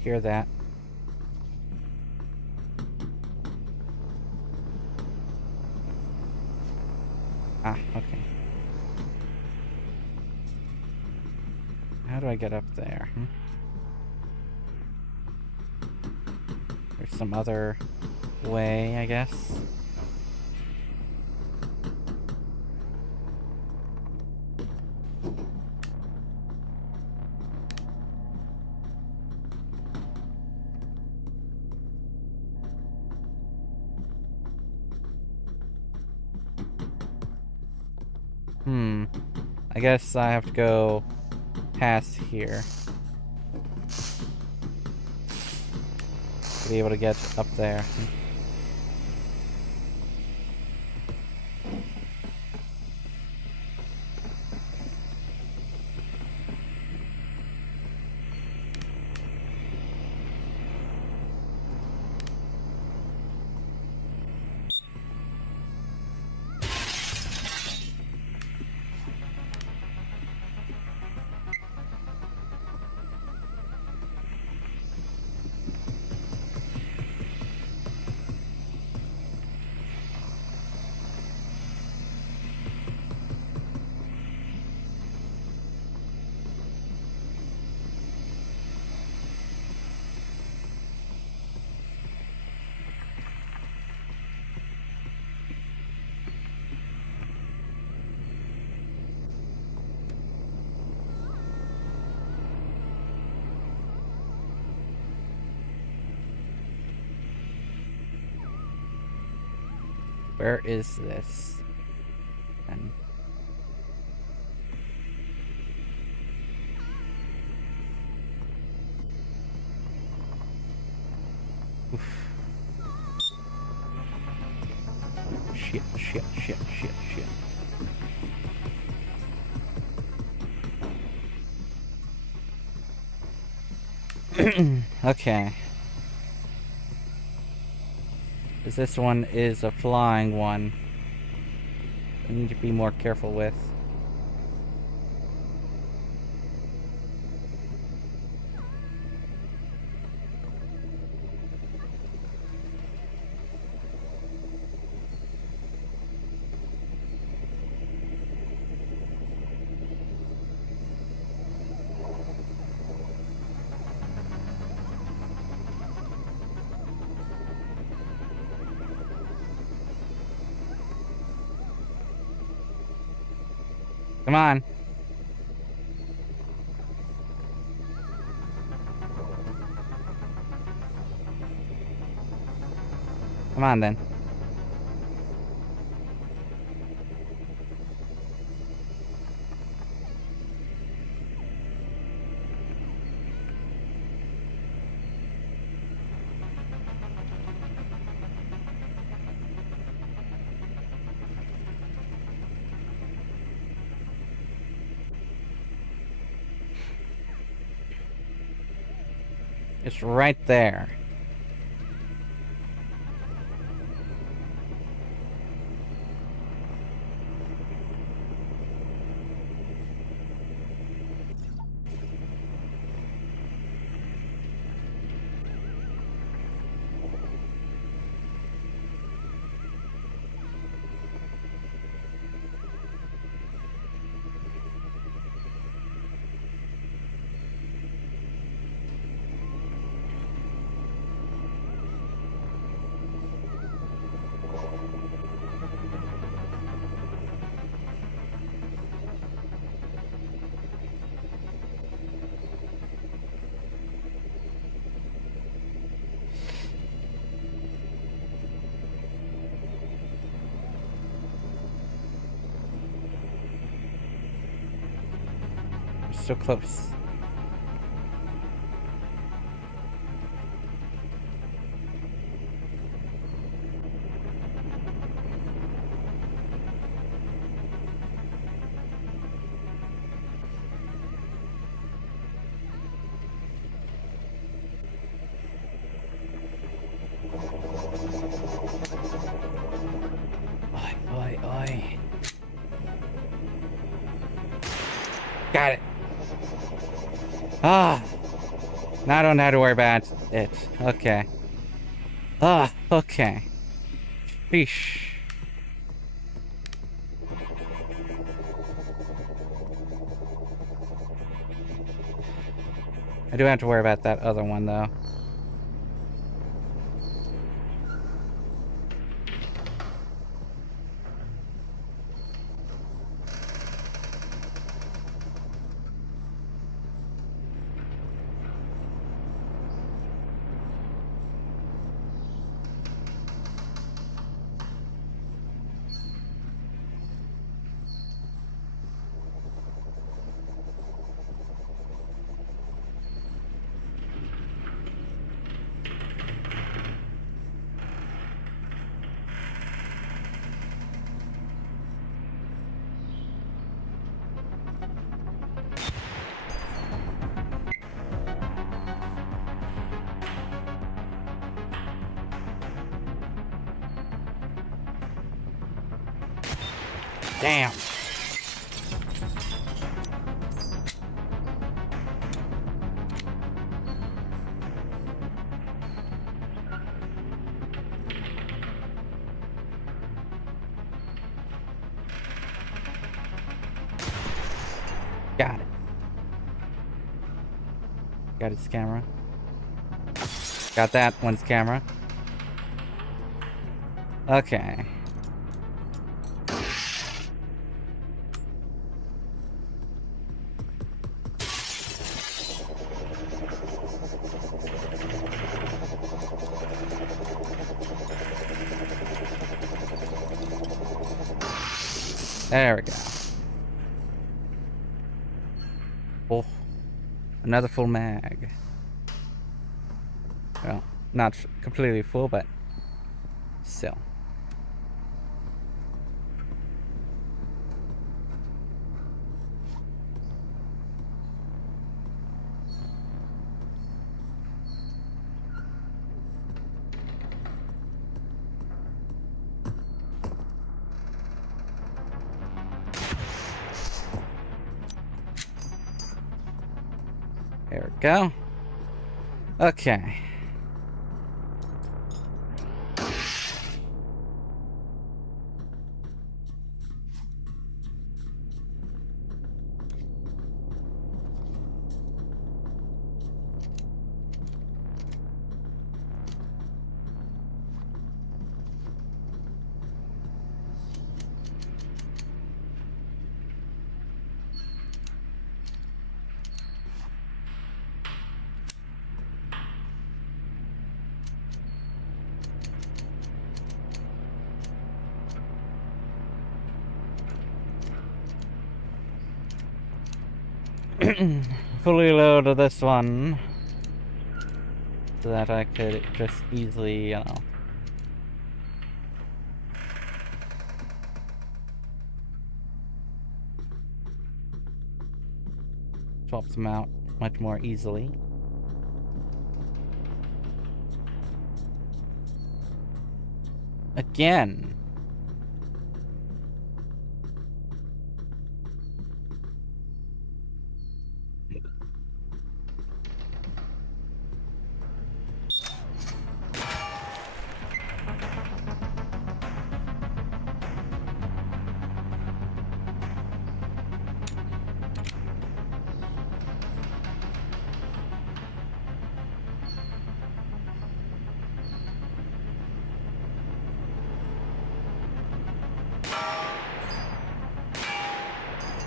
hear that. Ah, okay. How do I get up there? There's some other way, I guess. I guess I have to go past here to be able to get up there. Where is this? And oof. Shit. Okay. This one is a flying one. I need to be more careful with. Come on. Come on, then. It's right there. So close. Oi. Got it. Ah. Now I don't have to worry about it. Okay. Ah, okay. Sheesh. I do have to worry about that other one, though. Damn. Got it. Got its camera. Got that one's camera. Okay. There we go. Oh, another full mag. Well, not completely full, but still. There we go. Okay. Fully load this one so that I could just easily, you know, swap them out much more easily. Again.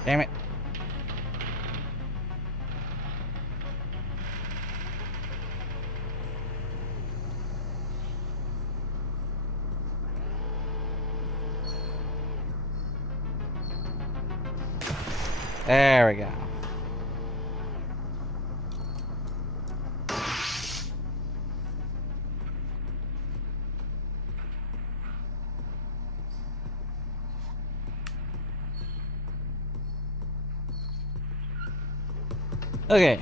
Damn it. There we go. Okay.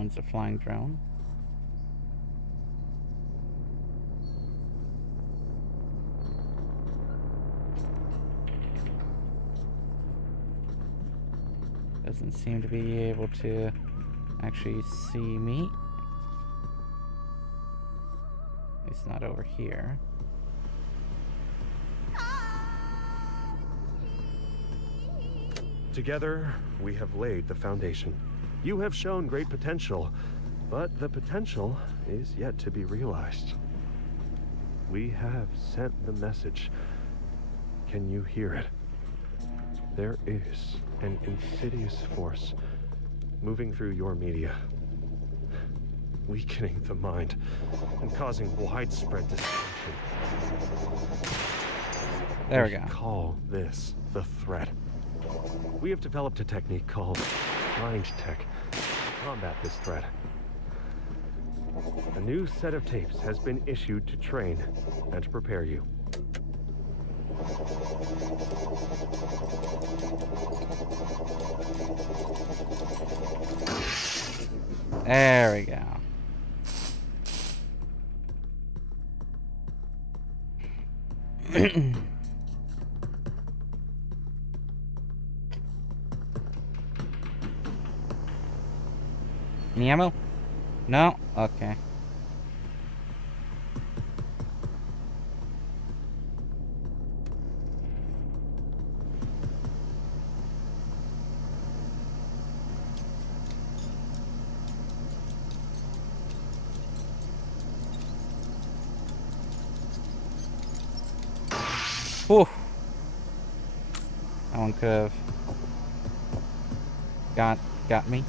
One's a flying drone. Doesn't seem to be able to actually see me. It's not over here. Together, we have laid the foundation. You have shown great potential, but the potential is yet to be realized. We have sent the message. Can you hear it? There is an insidious force moving through your media, weakening the mind and causing widespread destruction. There we go. Call this the threat. We have developed a technique called mind tech to combat this threat. A new set of tapes has been issued to train and to prepare you. There we go. Any ammo? No? Okay. Whew. That one could have got me.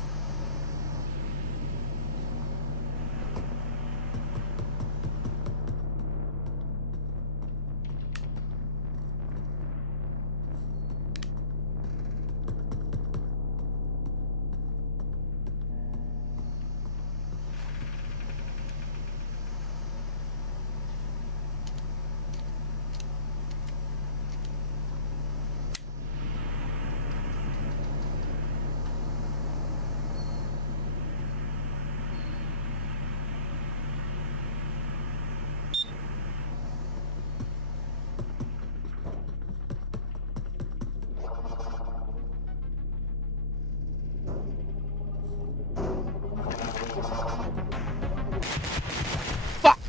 Fuck!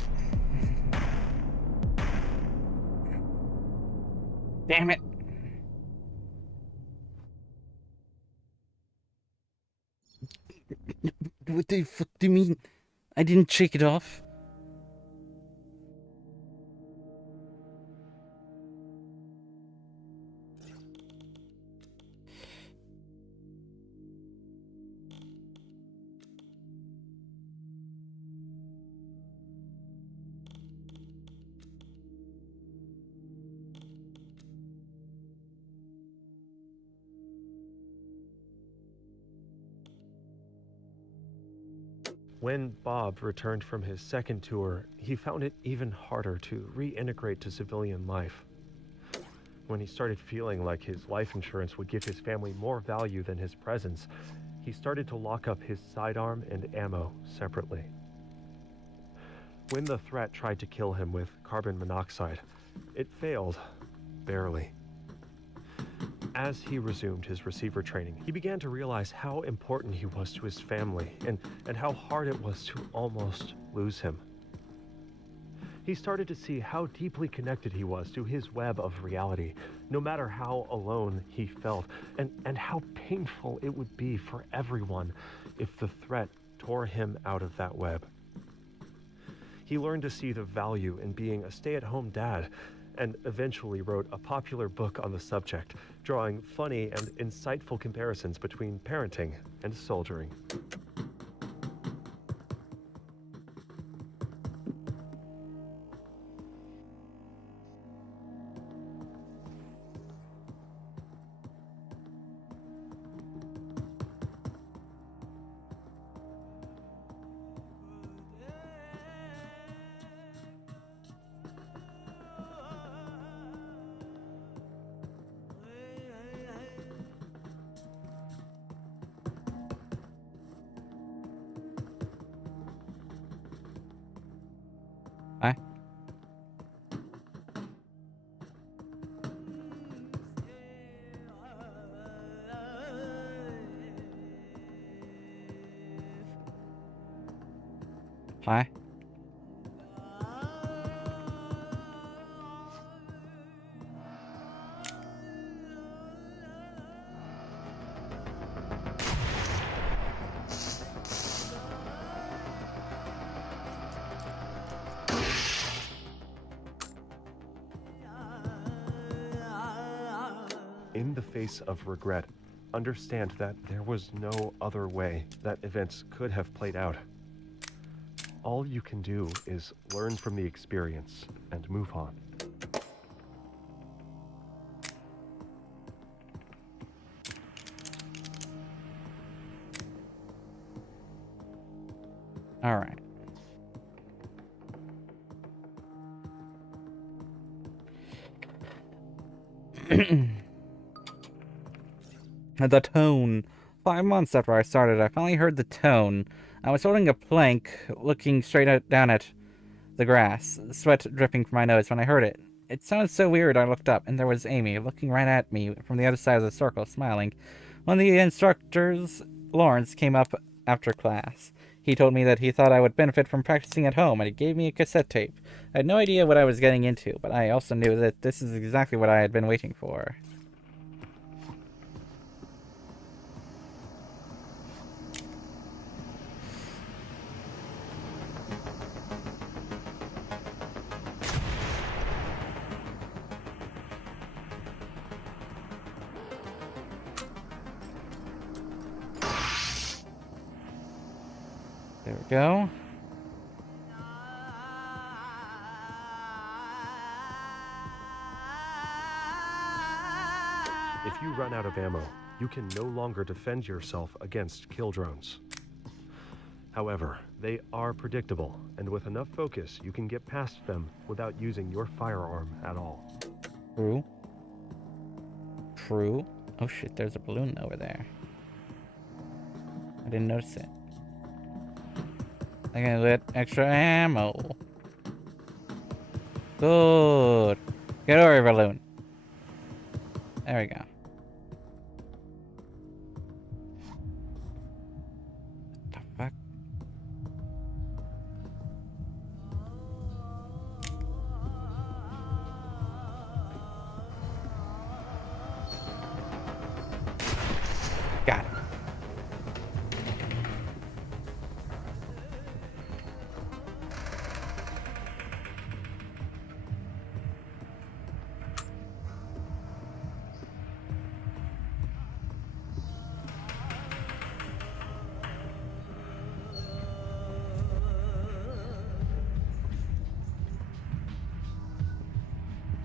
Damn it. What the fuck do you mean? I didn't shake it off. When Bob returned from his second tour, he found it even harder to reintegrate to civilian life. When he started feeling like his life insurance would give his family more value than his presence, he started to lock up his sidearm and ammo separately. When the threat tried to kill him with carbon monoxide, it failed, barely. As he resumed his receiver training, he began to realize how important he was to his family and how hard it was to almost lose him. He started to see how deeply connected he was to his web of reality, no matter how alone he felt, and how painful it would be for everyone if the threat tore him out of that web. He learned to see the value in being a stay-at-home dad, and eventually wrote a popular book on the subject, drawing funny and insightful comparisons between parenting and soldiering. Hi. In the face of regret, understand that there was no other way that events could have played out. All you can do is learn from the experience and move on. All right. The tone. 5 months after I started, I finally heard the tone. I was holding a plank, looking down at the grass, sweat dripping from my nose when I heard it. It sounded so weird. I looked up, and there was Amy, looking right at me from the other side of the circle, smiling. One of the instructors, Lawrence, came up after class. He told me that he thought I would benefit from practicing at home, and he gave me a cassette tape. I had no idea what I was getting into, but I also knew that this is exactly what I had been waiting for. There we go. If you run out of ammo, you can no longer defend yourself against kill drones. However, they are predictable, and with enough focus, you can get past them without using your firearm at all. True. True. Oh shit, there's a balloon over there. I didn't notice it. I can get extra ammo. Good. Get over here, balloon. There we go. What the fuck? Got it.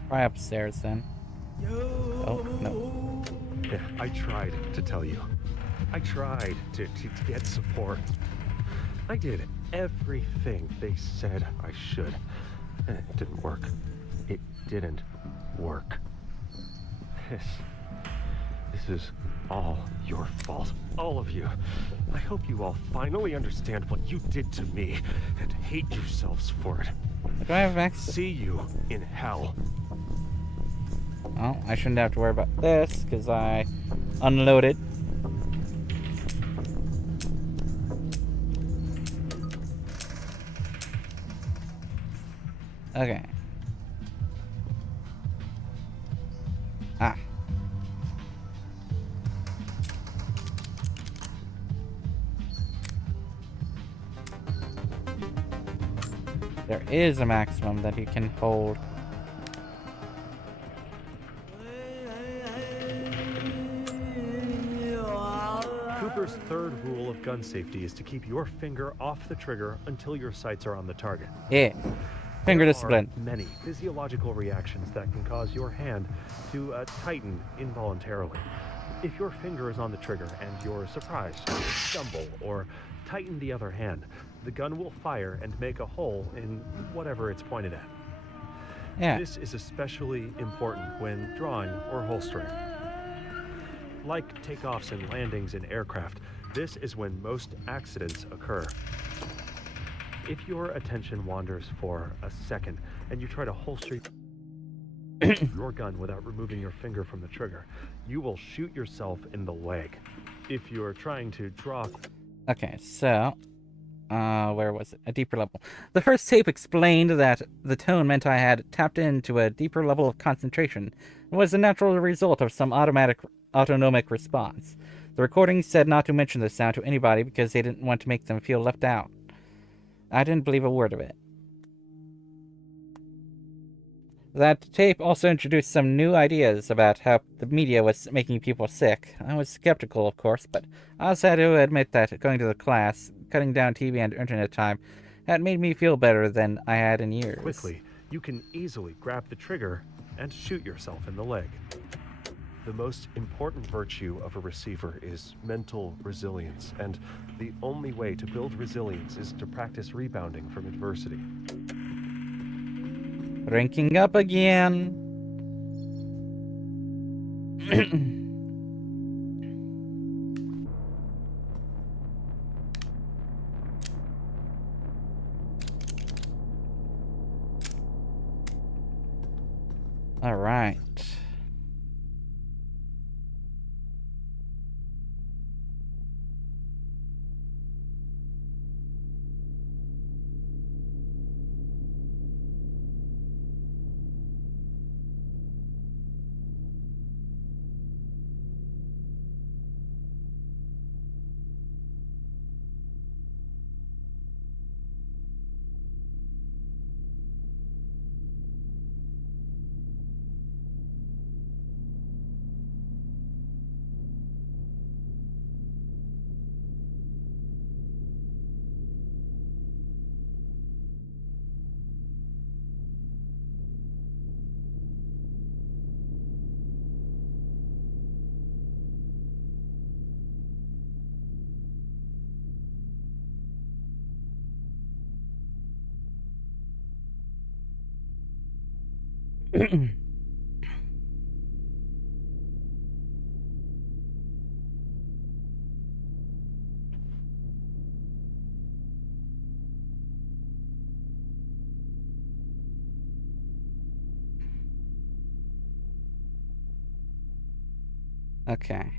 Try upstairs then. Oh, no. I tried to tell you. I tried to get support. I did everything they said I should. And it didn't work. It didn't work. This is all your fault. All of you. I hope you all finally understand what you did to me and hate yourselves for it. Do I have access? See you in hell. Well, I shouldn't have to worry about this because I unloaded. Okay. Ah. There is a maximum that you can hold. Cooper's third rule of gun safety is to keep your finger off the trigger until your sights are on the target. Yeah. Finger discipline. There are many physiological reactions that can cause your hand to tighten involuntarily. If your finger is on the trigger and you're surprised, stumble, or tighten the other hand, the gun will fire and make a hole in whatever it's pointed at. Yeah. This is especially important when drawing or holstering. Like takeoffs and landings in aircraft, this is when most accidents occur. If your attention wanders for a second and you try to holster your gun without removing your finger from the trigger, you will shoot yourself in the leg. If you're trying to draw... Okay, so Where was it? A deeper level. The first tape explained that the tone meant I had tapped into a deeper level of concentration. It was a natural result of some autonomic response. The recording said not to mention the sound to anybody because they didn't want to make them feel left out. I didn't believe a word of it. That tape also introduced some new ideas about how the media was making people sick. I was skeptical, of course, but I also had to admit that going to the class, cutting down TV and internet time, had made me feel better than I had in years. Quickly, you can easily grab the trigger and shoot yourself in the leg. The most important virtue of a receiver is mental resilience, and the only way to build resilience is to practice rebounding from adversity. Ranking up again. All right. Okay.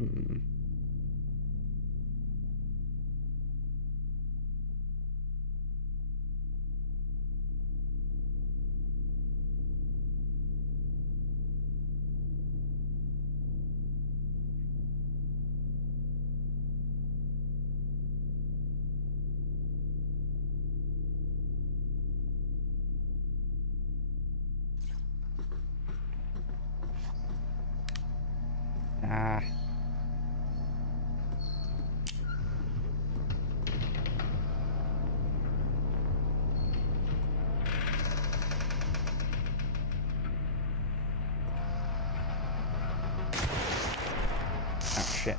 Hmm. Ah. Oh, shit.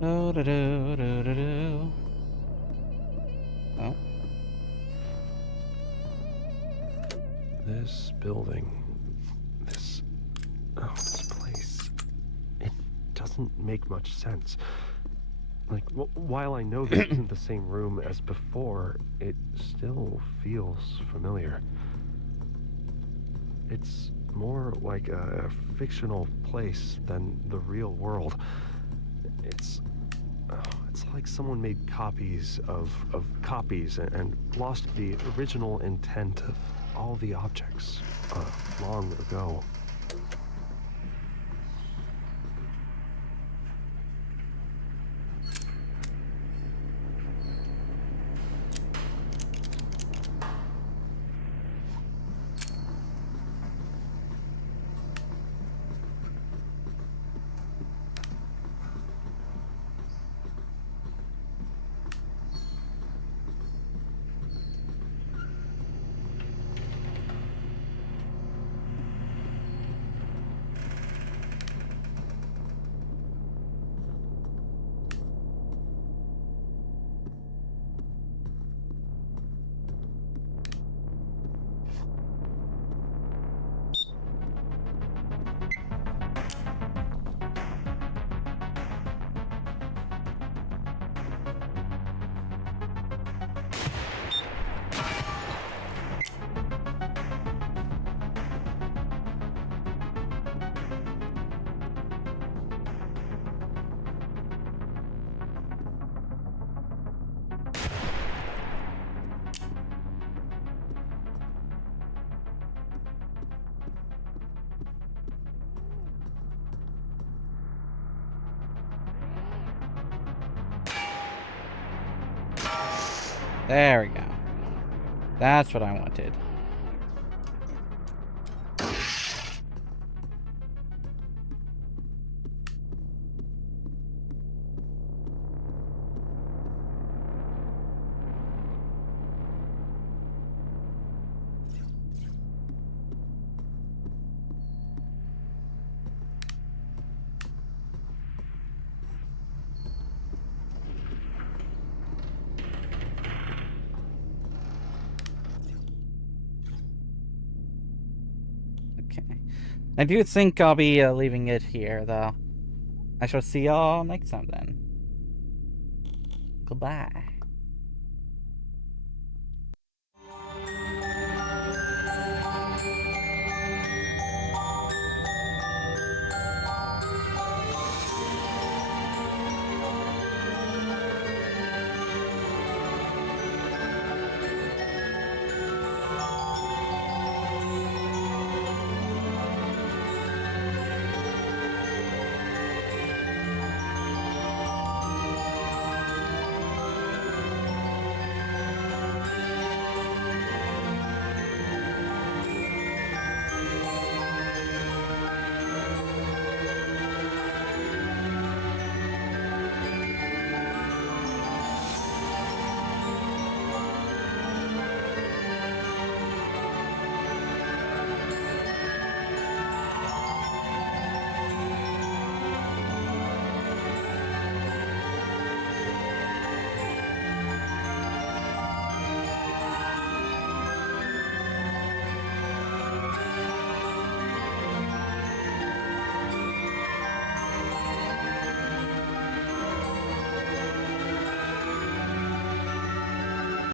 Do do do do do do. Oh. This building, this place, it doesn't make much sense. Like, while I know this isn't the same room as before, it still feels familiar. It's more like a fictional place than the real world. It's like someone made copies of copies and lost the original intent of all the objects long ago. There we go. That's what I wanted. I do think I'll be leaving it here, though. I shall see y'all next time then. Goodbye.